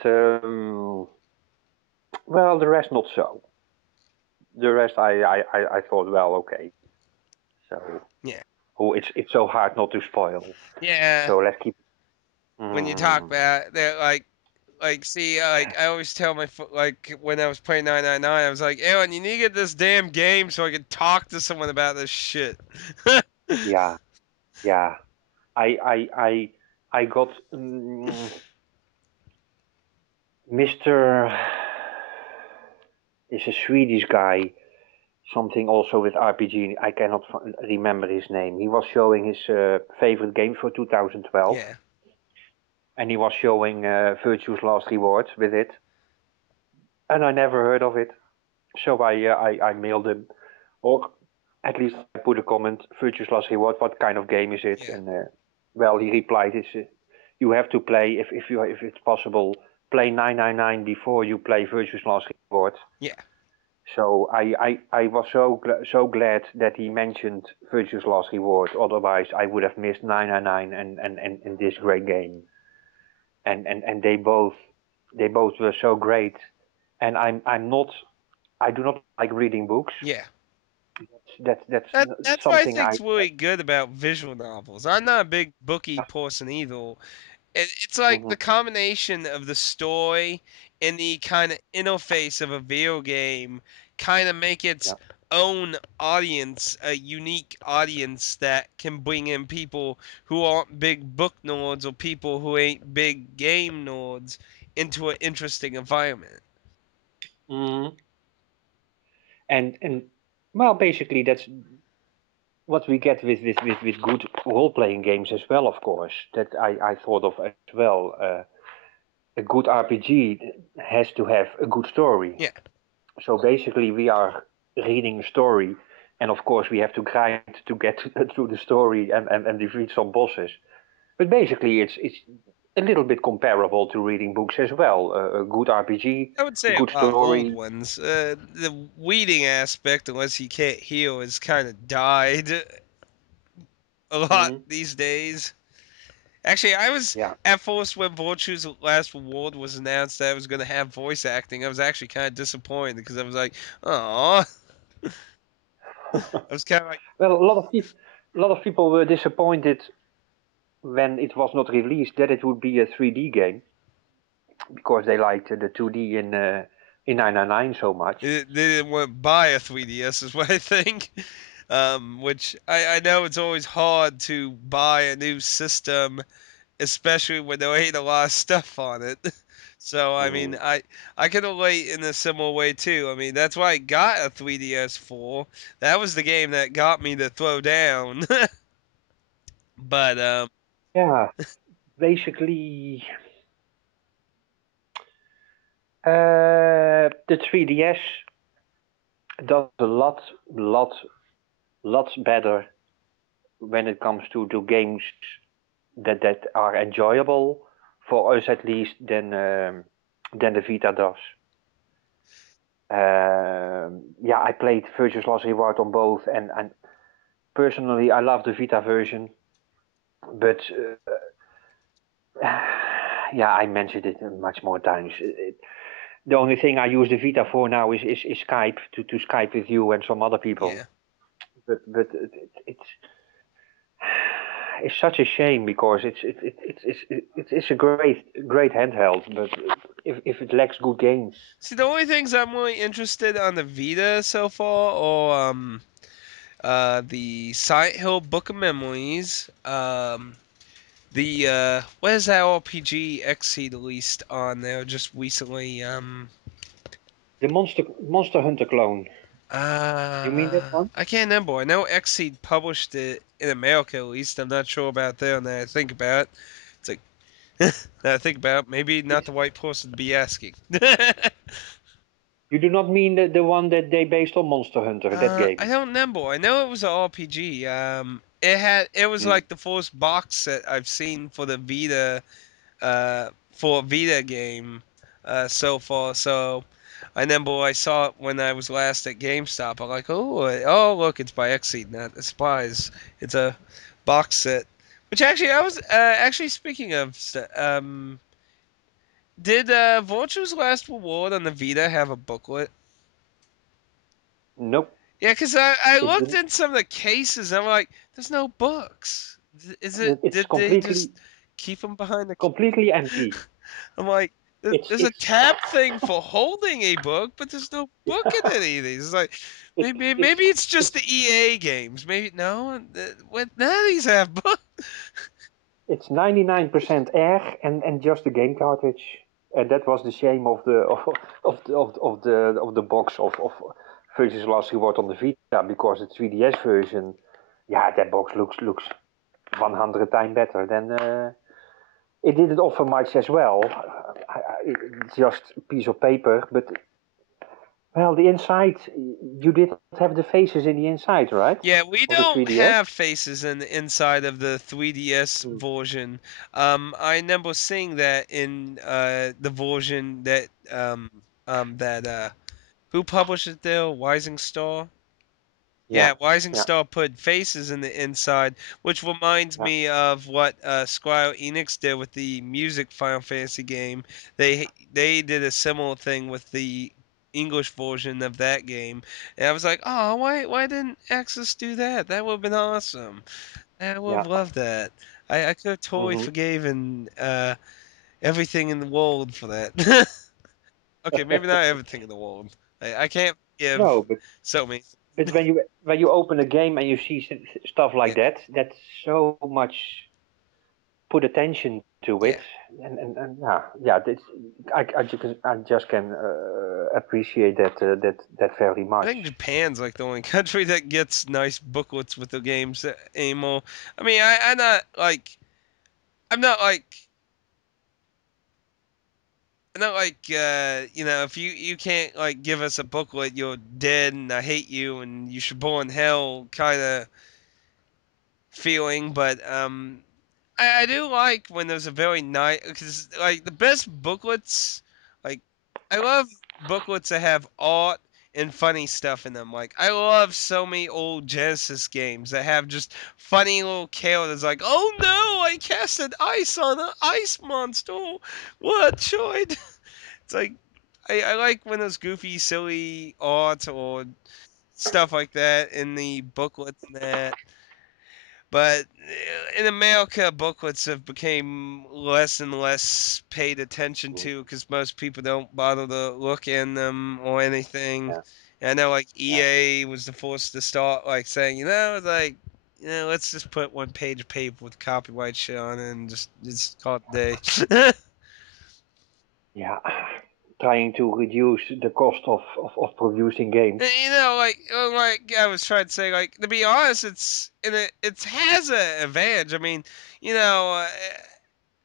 well, the rest not so. The rest I thought, well, okay. So, Yeah. oh, it's so hard not to spoil. Yeah. So let's keep. When you talk Mm, about that, like, see, like, I always tell my like when I was playing 999, I was like, Aaron, you need to get this damn game so I can talk to someone about this shit. yeah, yeah. I I got Mr. is a Swedish guy, something also with RPG. I cannot remember his name. He was showing his favorite game for 2012, Yeah. and he was showing Virtue's Last Reward with it, and I never heard of it. So I mailed him, or at least I put a comment, Virtue's Last Reward. What kind of game is it? Yeah. And well, he replied, "It's you have to play if it's possible, play 999 before you play Virtue's Last Reward." Yeah. So I was so glad that he mentioned Virtue's Last Reward. Otherwise, I would have missed 999 and this great game. And they both were so great. And I'm not I do not like reading books. Yeah. That's That's what I something think's really good about visual novels. I'm not a big booky person either. It's like Mhm, the combination of the story and the kind of interface of a video game kind of make its yeah. own audience, a unique audience that can bring in people who aren't big book nerds or people who ain't big game nerds into an interesting environment. Mhm. And well, basically that's what we get with good role-playing games as well, of course. That I thought of as well. A good RPG has to have a good story. Yeah, So basically, we are reading a story, and of course, we have to grind to get through the story and defeat some bosses. But basically, it's a little bit comparable to reading books as well. A good RPG, I would a say good a lot of old story. ones. The weeding aspect, unless you can't heal, has kind of died a lot Hmm. these days. Actually, I was Yeah. at first when Virtue's Last Reward was announced that it was going to have voice acting. I was actually kind of disappointed because I was like, "Oh," I was kind of like, Well, a lot of people were disappointed when it was not released that it would be a 3D game because they liked the 2D in 999 so much. they didn't want to buy a 3DS, is what I think. Which I know it's always hard to buy a new system, especially when there ain't a lot of stuff on it. So I mean, Hmm. I can relate in a similar way too. I mean, that's why I got a 3DS for. That was the game that got me to throw down. But Yeah, basically, the 3DS does a lots better when it comes to games that are enjoyable for us at least than the Vita does. Yeah, I played Virtuous Last Reward on both, and personally, I love the Vita version. But yeah, I mentioned it much more times. The only thing I use the Vita for now is Skype to Skype with you and some other people. yeah, But it's such a shame because it's a great handheld, but if it lacks good games. See, the only things I'm really interested on the Vita so far are the Silent Hill Book of Memories, the what is that RPG Xseed released on there just recently? The Monster Hunter clone. You mean that one? I can't remember. I know Xseed published it in America at least. I'm not sure about there. Now I think about it, it's like now I think about it, maybe not It's the right person to be asking. You do not mean the one that they based on Monster Hunter, that I game. don't remember. I know it was an RPG. It was Mm. like the first box set I've seen for the Vita, for a Vita game, so far. So I remember I saw it when I was last at GameStop. I'm like, oh, look, it's by Xseed, not a Spies. It's a box set. Which actually, I was actually speaking of, did Virtue's Last Reward on the Vita have a booklet? Nope. Yeah, because I It looked didn't. in some of the cases. And I'm like, there's no books. Is it? It's Did they just keep them behind the? completely empty. I'm like, there's a It's tab thing for holding a book, but there's no book in any of these. It's like maybe it's just the EA games. Maybe no, what none of these have books. it's 99% air and just the game cartridge. And that was the shame of the of the box of Virtue's Last Reward on the Vita, because the 3DS version, yeah, that box looks 100 times better than. It didn't offer much as well. It's just a piece of paper, but well, the inside, you did have the faces in the inside, right? Yeah, we Of the don't 3DS. have faces in the inside of the 3DS Hmm. version. I remember seeing that in the version that that who published it there? Rising Star. Yeah, Yeah, Rising yeah, Star put faces in the inside, which reminds yeah, me of what Square Enix did with the music Final Fantasy game. They did a similar thing with the English version of that game, and I was like, oh, why didn't Axis do that? That would have been awesome. I would yeah. have loved that. I could have totally Hmm. forgiven everything in the world for that. Okay, maybe not everything in the world. I can't No, forgive so many. but when you open a game and you see stuff Yeah, like that, that's so much put attention to it, yeah. and yeah, I just can appreciate that very I much. think Japan's like the only country that gets nice booklets with the games anymore. I mean, I'm not like if you can't like give us a booklet, you're dead and I hate you and you should burn in hell kind of feeling. But I do like when there's a very nice, because like the best booklets, like I love booklets that have art and funny stuff in them. Like I love so many old Genesis games that have just funny little characters like, oh no, I casted ice on an ice monster. What choice? It's like I like when there's goofy, silly art or stuff like that in the booklets and that. But in America, booklets have become less and less paid attention Mm. to because most people don't bother to look in them or anything. Yeah, And I know like yeah, EA was the first to start like saying, like, let's just put one page of paper with copyright shit on it and just call it a day. yeah. Trying to reduce the cost of producing games. Like I was trying to say, like to be honest, it has an advantage. I mean, you know, uh,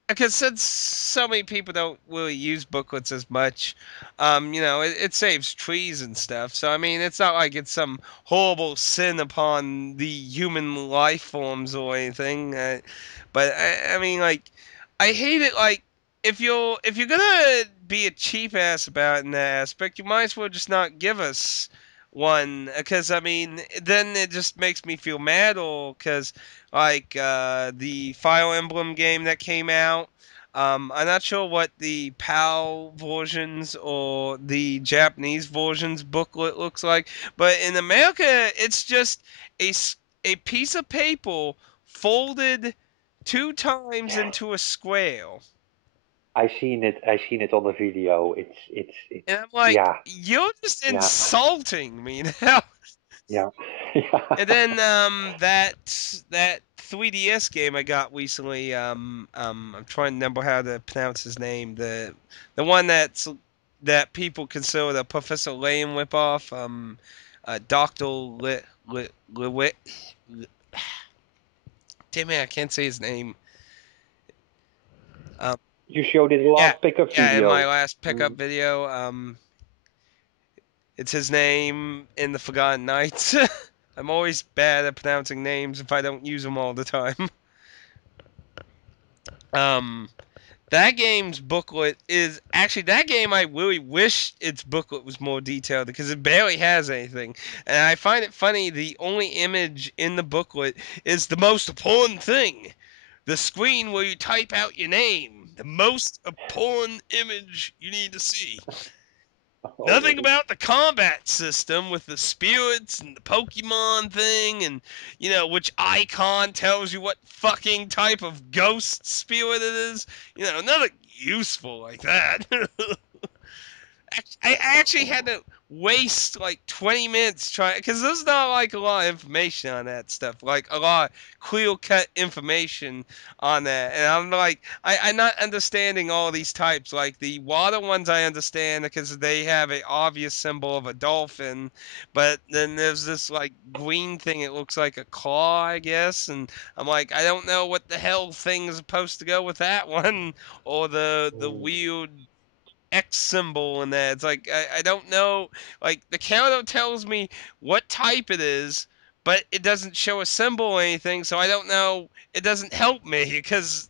because since so many people don't really use booklets as much, it saves trees and stuff. So I mean, it's not like it's some horrible sin upon the human life forms or anything. But I mean, like, I hate it. Like, if you're gonna be a cheap ass about it in that aspect, you might as well just not give us one. Because I mean, then it just makes me feel mad, or because like the Fire Emblem game that came out. I'm not sure what the PAL versions or the Japanese versions booklet looks like, but in America, it's just a piece of paper folded. two times into a square. I seen it. I seen it on the video. It's And I'm like, yeah, you're just yeah, insulting me now. yeah, And yeah. then that 3DS game I got recently, I'm trying to remember how to pronounce his name. The one that people consider the Professor Layton ripoff, Doctor Lit, damn it, I can't say his name. Um, You showed it the yeah, last pickup yeah, in my video. last pickup Mm. video, it's his name in the Forgotten Knights. I'm always bad at pronouncing names if I don't use them all the time. Um, that game's booklet is actually that game. I really wish its booklet was more detailed because it barely has anything, and I find it funny. The only image in the booklet is the most important thing: the screen where you type out your name. The most important image you need to see. Oh, Nothing really? about the combat system with the spirits and the Pokemon thing, and which icon tells you what fucking type of ghost spirit it is. Nothing useful like that. I actually had to waste like 20 minutes trying because there's not like a lot of information on that stuff, like a lot of clear cut information on that. And I'm like, I'm not understanding all these types. Like the water ones, I understand because they have a obvious symbol of a dolphin, but then there's this like green thing. It looks like a claw, I guess. And I'm like, I don't know what the hell thing is supposed to go with that one, or the Mm. weird X symbol in that. It's like I don't know. Like the counter tells me what type it is, but it doesn't show a symbol or anything, so I don't know. It doesn't help me because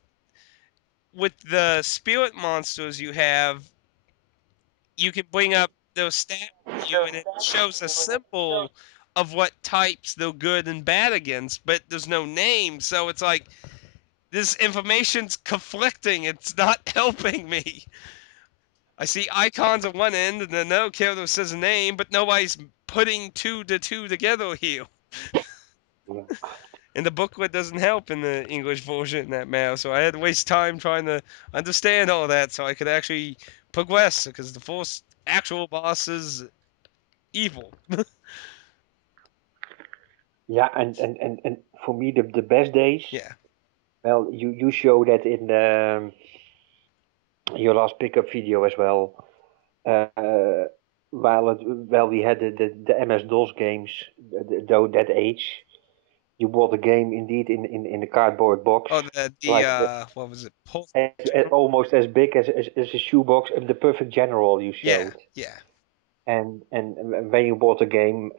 with the spirit monsters you have, you can bring up those stat view and it shows a symbol of what types they're good and bad against, but there's no name, so it's like this information's conflicting. It's not helping me. I see icons on one end, and then no character says a name, but nobody's putting two to two together here. Yeah. And the booklet doesn't help in the English version that matter, so I had to waste time trying to understand all that so I could actually progress, because the first actual boss is evil. Yeah, and for me the best days. Yeah. Well, you show that in your last pickup video as well. Uh, while we had the MS DOS games, though that age, you bought the game indeed in a cardboard box, Oh, the like what was it? Pulse. almost as big as a shoebox, the perfect general you Yeah, showed. yeah, And when you bought the game,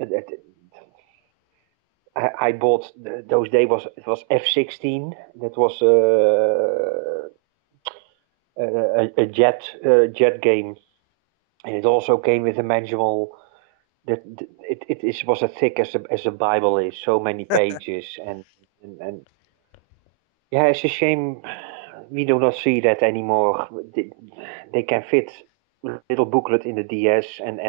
I bought those days was it was F-16. That was a jet game, and it also came with a manual that was as thick as the Bible is, so many pages, and yeah, it's a shame we do not see that anymore. They can fit little booklet in the DS and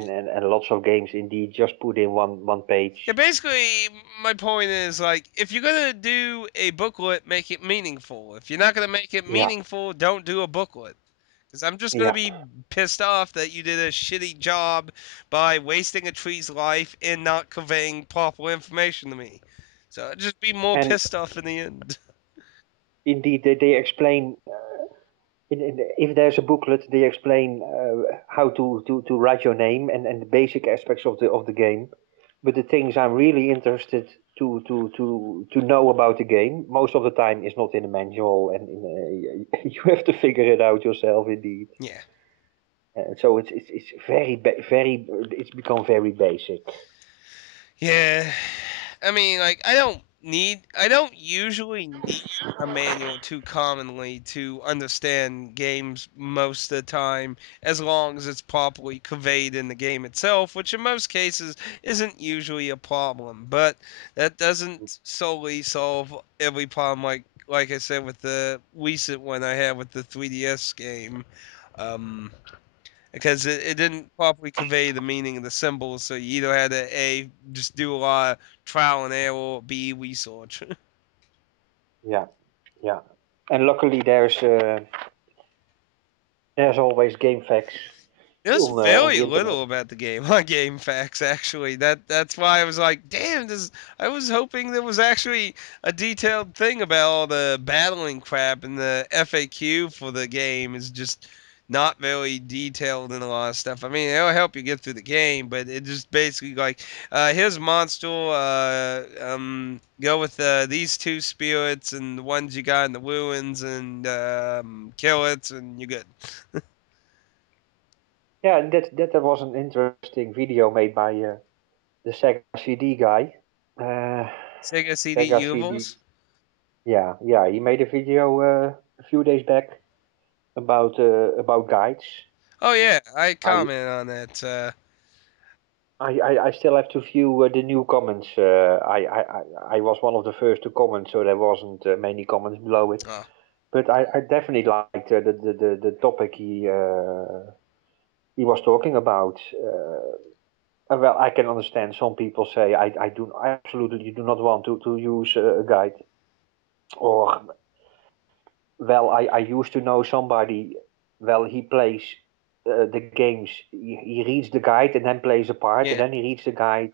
lots of games indeed just put in one yeah. page. Basically, my point is like, if you're gonna do a booklet, make it meaningful. If you're not gonna make it Yeah, meaningful, don't do a booklet. Because I'm just gonna yeah, be pissed off that you did a shitty job by wasting a tree's life and not conveying proper information to me. So I'd just be more and pissed off in the end. indeed they explain. If there's a booklet, they explain how to write your name and the basic aspects of the game. But the things I'm really interested to know about the game, most of the time is not in the manual, and you have to figure it out yourself. Indeed, Yeah. so it's very it's become very basic. Yeah. I mean, like, I don't usually need a manual too commonly to understand games most of the time, as long as it's properly conveyed in the game itself, which in most cases isn't usually a problem. But that doesn't solely solve every problem, like I said with the recent one I had with the 3DS game. Um, because it didn't properly convey the meaning of the symbols, so you either had to A, just do a lot of trial and error, or B, research. Yeah, yeah. And luckily there's always game facts There's on very the internet. little about the game on GameFAQs actually. That's why I was like, damn, this I was hoping there was actually a detailed thing about all the battling crap, and the FAQ for the game is just not very detailed in a lot of stuff. I mean, it'll help you get through the game, but it just basically like, here's a monster, go with these two spirits and the ones you got in the ruins, and kill it, and you're good. Yeah, that was an interesting video made by the Sega CD guy. Uh, Sega CD Sega CD. Evils. Yeah. He made a video a few days back about guides. Oh yeah, I I commented on that. I still have to view the new comments. I was one of the first to comment, so there wasn't many comments below it. Oh, But I definitely liked the topic he was talking about. Well, I can understand some people say I absolutely do not want to use a guide. Or, well, I used to know somebody, well, he plays the games, he reads the guide and then plays a part, and yeah, then he reads the guide.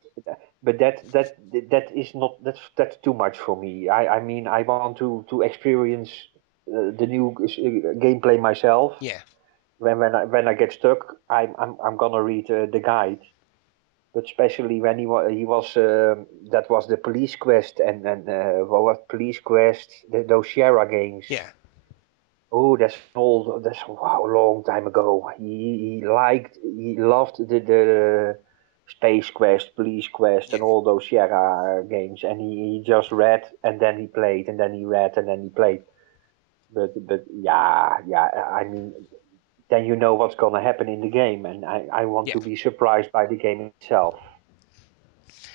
But that is not, that's too much for me. I mean, I want to experience the new gameplay myself. yeah, When I get stuck, I'm gonna read the guide. But especially when he was that was the police quest and what was police quest, those Sierra games. yeah, Oh, that's wow, a long time ago. He loved the Space Quest, Police Quest, yeah. and all those Sierra games, and he just read and then he played and then he read and then he played. But yeah, I mean, then you know what's gonna happen in the game, and I want Yeah. to be surprised by the game itself.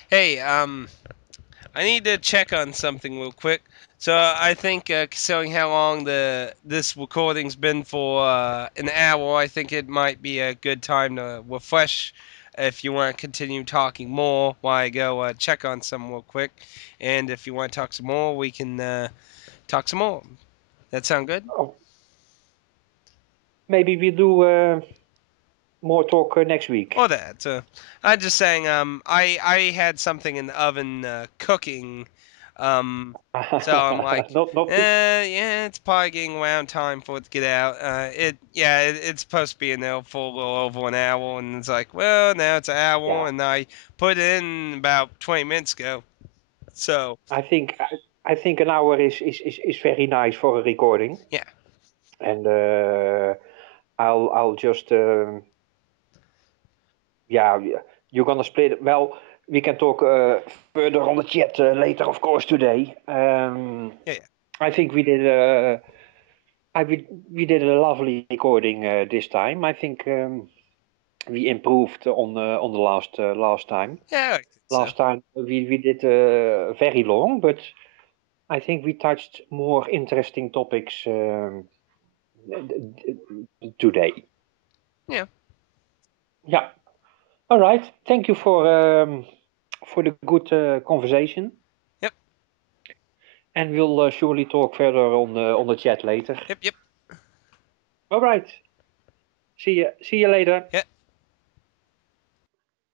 Hey, I need to check on something real quick. So I think, considering how long the this recording's been for, an hour, I think it might be a good time to refresh. If you want to continue talking more, while I go check on some real quick, and if you want to talk some more, we can talk some more. That sound good? Oh, maybe we do more talk next week. Or that. I'm just saying. I had something in the oven cooking. So I'm like, Not too. yeah, it's probably getting around time for it to get out. It's supposed to be in there for a little over an hour, and it's like, well, now it's an hour, Yeah, and I put it in about 20 minutes ago. So I think I think an hour is very nice for a recording, yeah, and I'll just yeah, you're gonna split it. Well, we can talk further on the chat later, of course, today. yeah, yeah, I think we did a lovely recording this time. I think we improved on the last time. yeah. I think so. Last time we did very long, but I think we touched more interesting topics today. Yeah. Yeah. All right. Thank you for the good conversation, Yep. and we'll surely talk further on the chat later. Yep. Yep. All right. See you later. Yep.